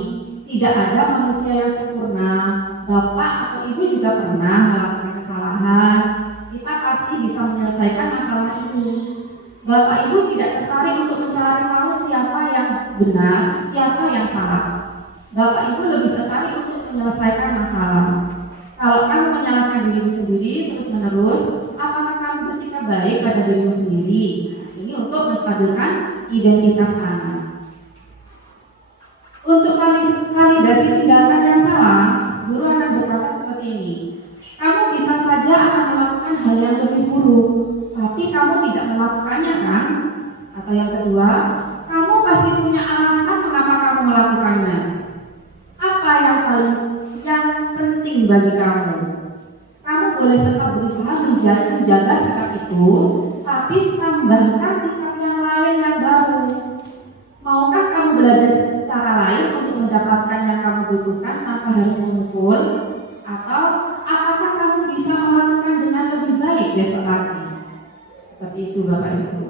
Tidak ada manusia yang sempurna. Bapak atau ibu juga pernah melakukan kesalahan. Kita pasti bisa menyelesaikan masalah ini. Bapak ibu tidak tertarik untuk mencari tahu siapa yang benar, siapa yang salah. Bapak ibu lebih tertarik untuk menyelesaikan masalah. Kalau kamu menyalahkan dirimu sendiri terus menerus, apakah kamu bersikap baik pada dirimu sendiri? Ini untuk menstabilkan identitas anak. Untuk validasi tindakan yang salah, guru akan berkata seperti ini. Kamu bisa saja akan melakukan hal yang lebih buruk, tapi kamu tidak melakukannya kan? Atau yang kedua, kamu pasti punya alasan mengapa kamu melakukannya. Apa yang penting bagi kamu? Kamu boleh tetap berusaha menjaga sikap itu, tapi tambahkan sikap yang lain yang baru. Maukah kamu belajar cara lain untuk mendapatkan yang kamu butuhkan tanpa harus memukul? Atau apakah kamu bisa melakukan dengan lebih baik besok lagi? Seperti itu Bapak Ibu.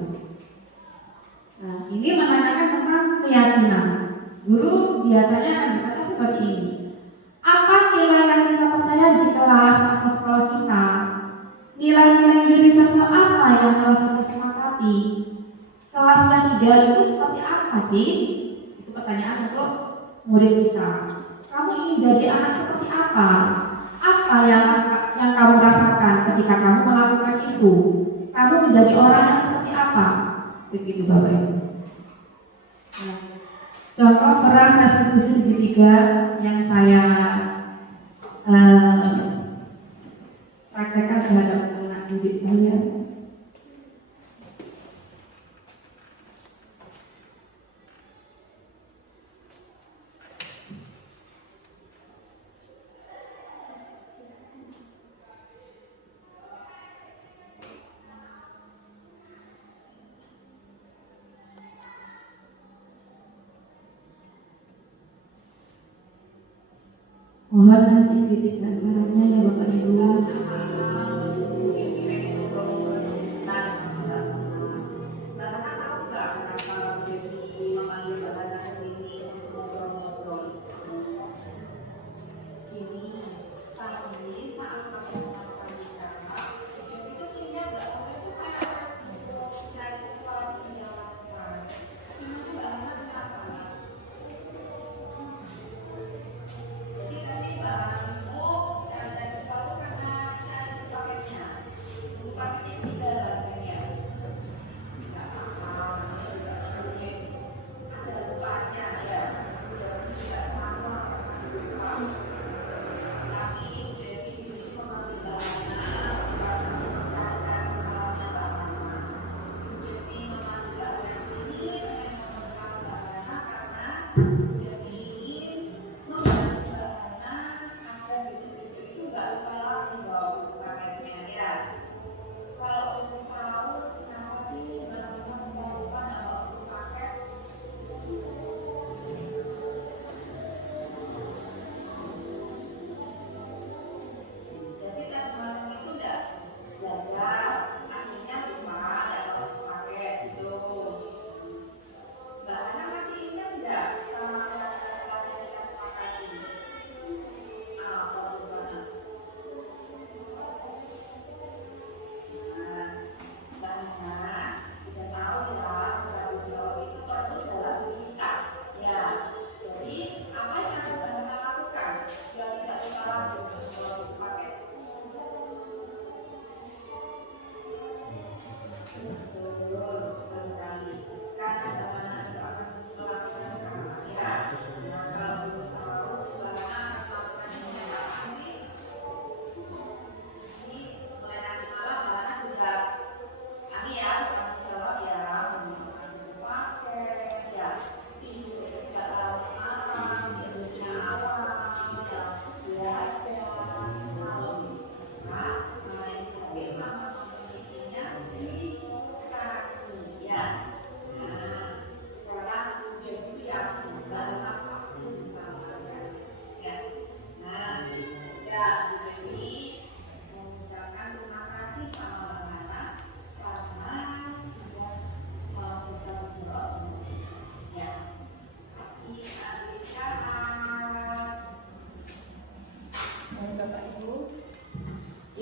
Nah, ini menanyakan tentang keyakinan. Guru biasanya akan berkata seperti ini. Apa nilai yang kita percaya di kelas atau sekolah kita? Nilai-nilai universal apa yang telah kita sepakati? Kelas yang ideal itu seperti apa sih? Itu pertanyaan untuk murid kita. Kamu ingin jadi anak seperti apa? Apa yang kamu rasakan ketika kamu melakukan itu? Kamu menjadi orang yang seperti apa? Seperti itu Bapak Ibu. Nah, contoh peran restitusi segitiga yang saya praktekkan terhadap anak didik saya. Mohon nanti kritik dan sarannya ya Bapak Ibu.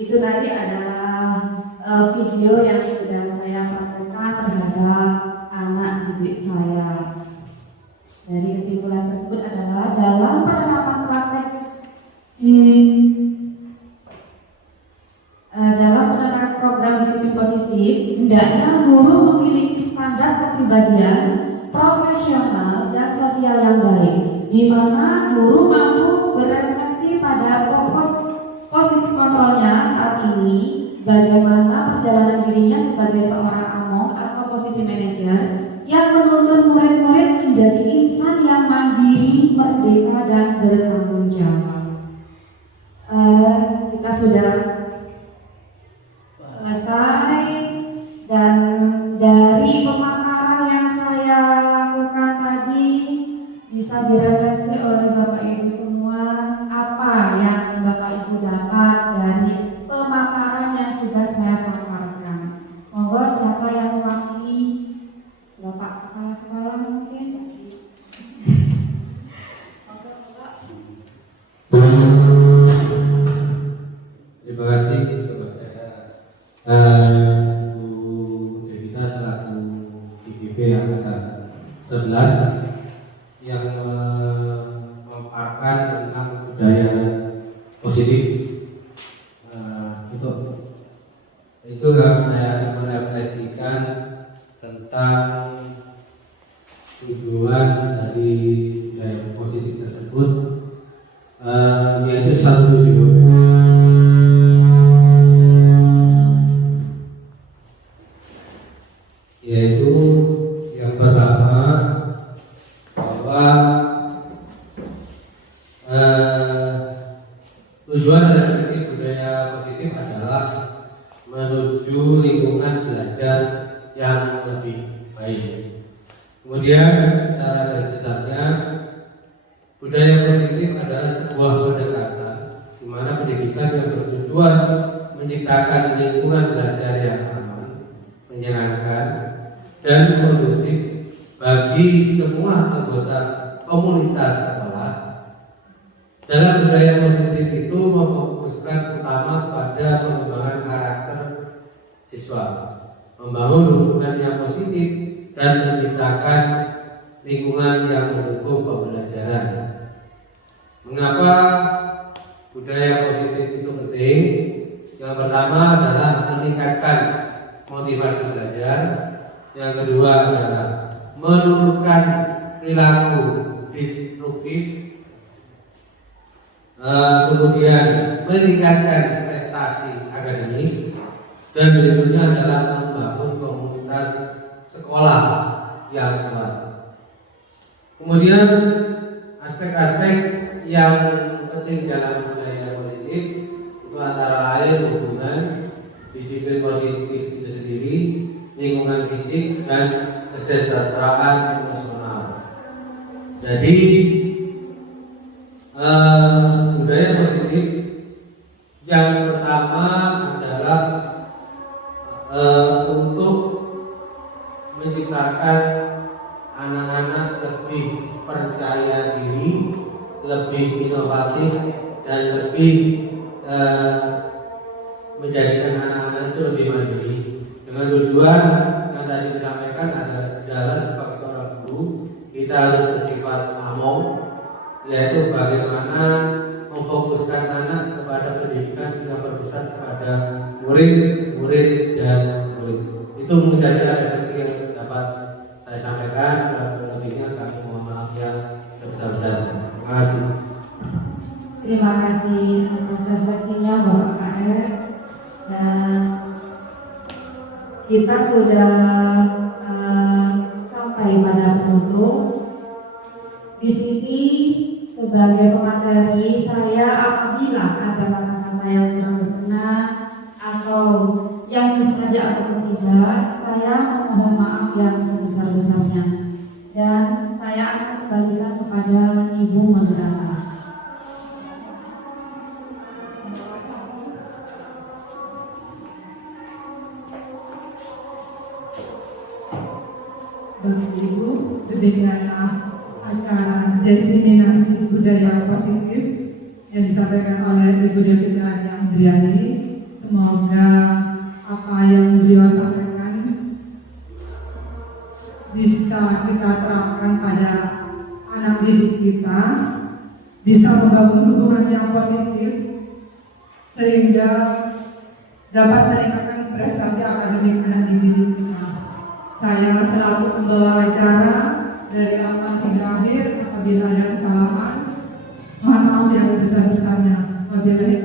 Itu tadi adalah video yang sudah saya praktekkan terhadap anak didik saya. Dari kesimpulan tersebut adalah dalam penerapan praktek dalam penerapan program disiplin positif, hendaknya guru memiliki standar kepribadian, profesional dan sosial yang baik, di mana guru mampu berefleksi pada posisi kontrolnya saat ini, bagaimana perjalanan dirinya sebagai seorang among atau posisi manajer yang menuntun murid-murid menjadi insan yang mandiri, merdeka dan bertanggung jawab. Kita sudah selesai, dan dari pemaparan yang saya lakukan tadi bisa direfleksi oleh Bapak Ibu semua, apa yang Bapak Ibu dapat dari pemaparan yang sudah saya paparkan. Monggo siapa yang mewakili Bapak Kepala Sekolah mungkin? Terima kasih kepada Bu Devita selaku IGP angkatan 11 yang memaparkan tentang budaya positif. Untuk itu saya merefleksikan tentang tujuan dari budaya positif tersebut, yaitu satu tujuan, yaitu yang pertama bahwa tujuan refleksi budaya positif adalah menuju lingkungan belajar yang lebih baik. Kemudian secara garis besarnya, budaya positif adalah sebuah pendekatan di mana pendidikan yang bertujuan menciptakan lingkungan belajar yang aman, menyenangkan, dan kondusif bagi semua anggota komunitas sekolah. Dalam budaya positif itu memfokuskan utama pada pengembangan karakter siswa, membangun hubungan yang positif, dan menciptakan lingkungan yang mendukung pembelajaran. Mengapa budaya positif itu penting? Yang pertama adalah meningkatkan motivasi belajar. Yang kedua adalah menurunkan perilaku destruktif. Kemudian meningkatkan prestasi akademik, dan berikutnya adalah membangun komunitas sekolah yang kuat. Kemudian aspek-aspek yang penting dalam budaya positif itu antara lain hubungan, disiplin positif itu sendiri, lingkungan fisik, dan kesejahteraan emosional. Jadi budaya positif yang pertama adalah untuk menciptakan anak-anak lebih percaya diri, lebih inovatif, dan lebih menjadikan anak-anak itu lebih mandiri. Dengan tujuan yang tadi disampaikan adalah sebagai seorang guru kita harus bersifat among, yaitu bagaimana memfokuskan anak kepada pendidikan yang berpusat kepada murid dan murid. Itu menjadi refleksi yang dapat saya sampaikan. Lebihnya kami mohon maaf yang sebesar-besarnya. Terima kasih. Terima kasih atas refleksinya Bapak KS, dan kita sudah sampai pada penutup. Di sini sebagai pemateri saya, apabila ada kata-kata yang kurang berkenan atau yang disengaja ataupun tidak, saya mohon maaf yang sebesar-besarnya, dan saya akan kembalikan kepada Ibu Moderator. Bapak Ibu, demikianlah acara diseminasi budaya positif yang disampaikan oleh Ibu Devita yang Driani anak didik kita bisa membangun hubungan yang positif sehingga dapat meningkatkan prestasi akademik anak didik kita. Saya selaku pembawa acara dari awal hingga akhir, apabila ada kesalahan, mohon maaf yang sebesar-besarnya. Wabillahi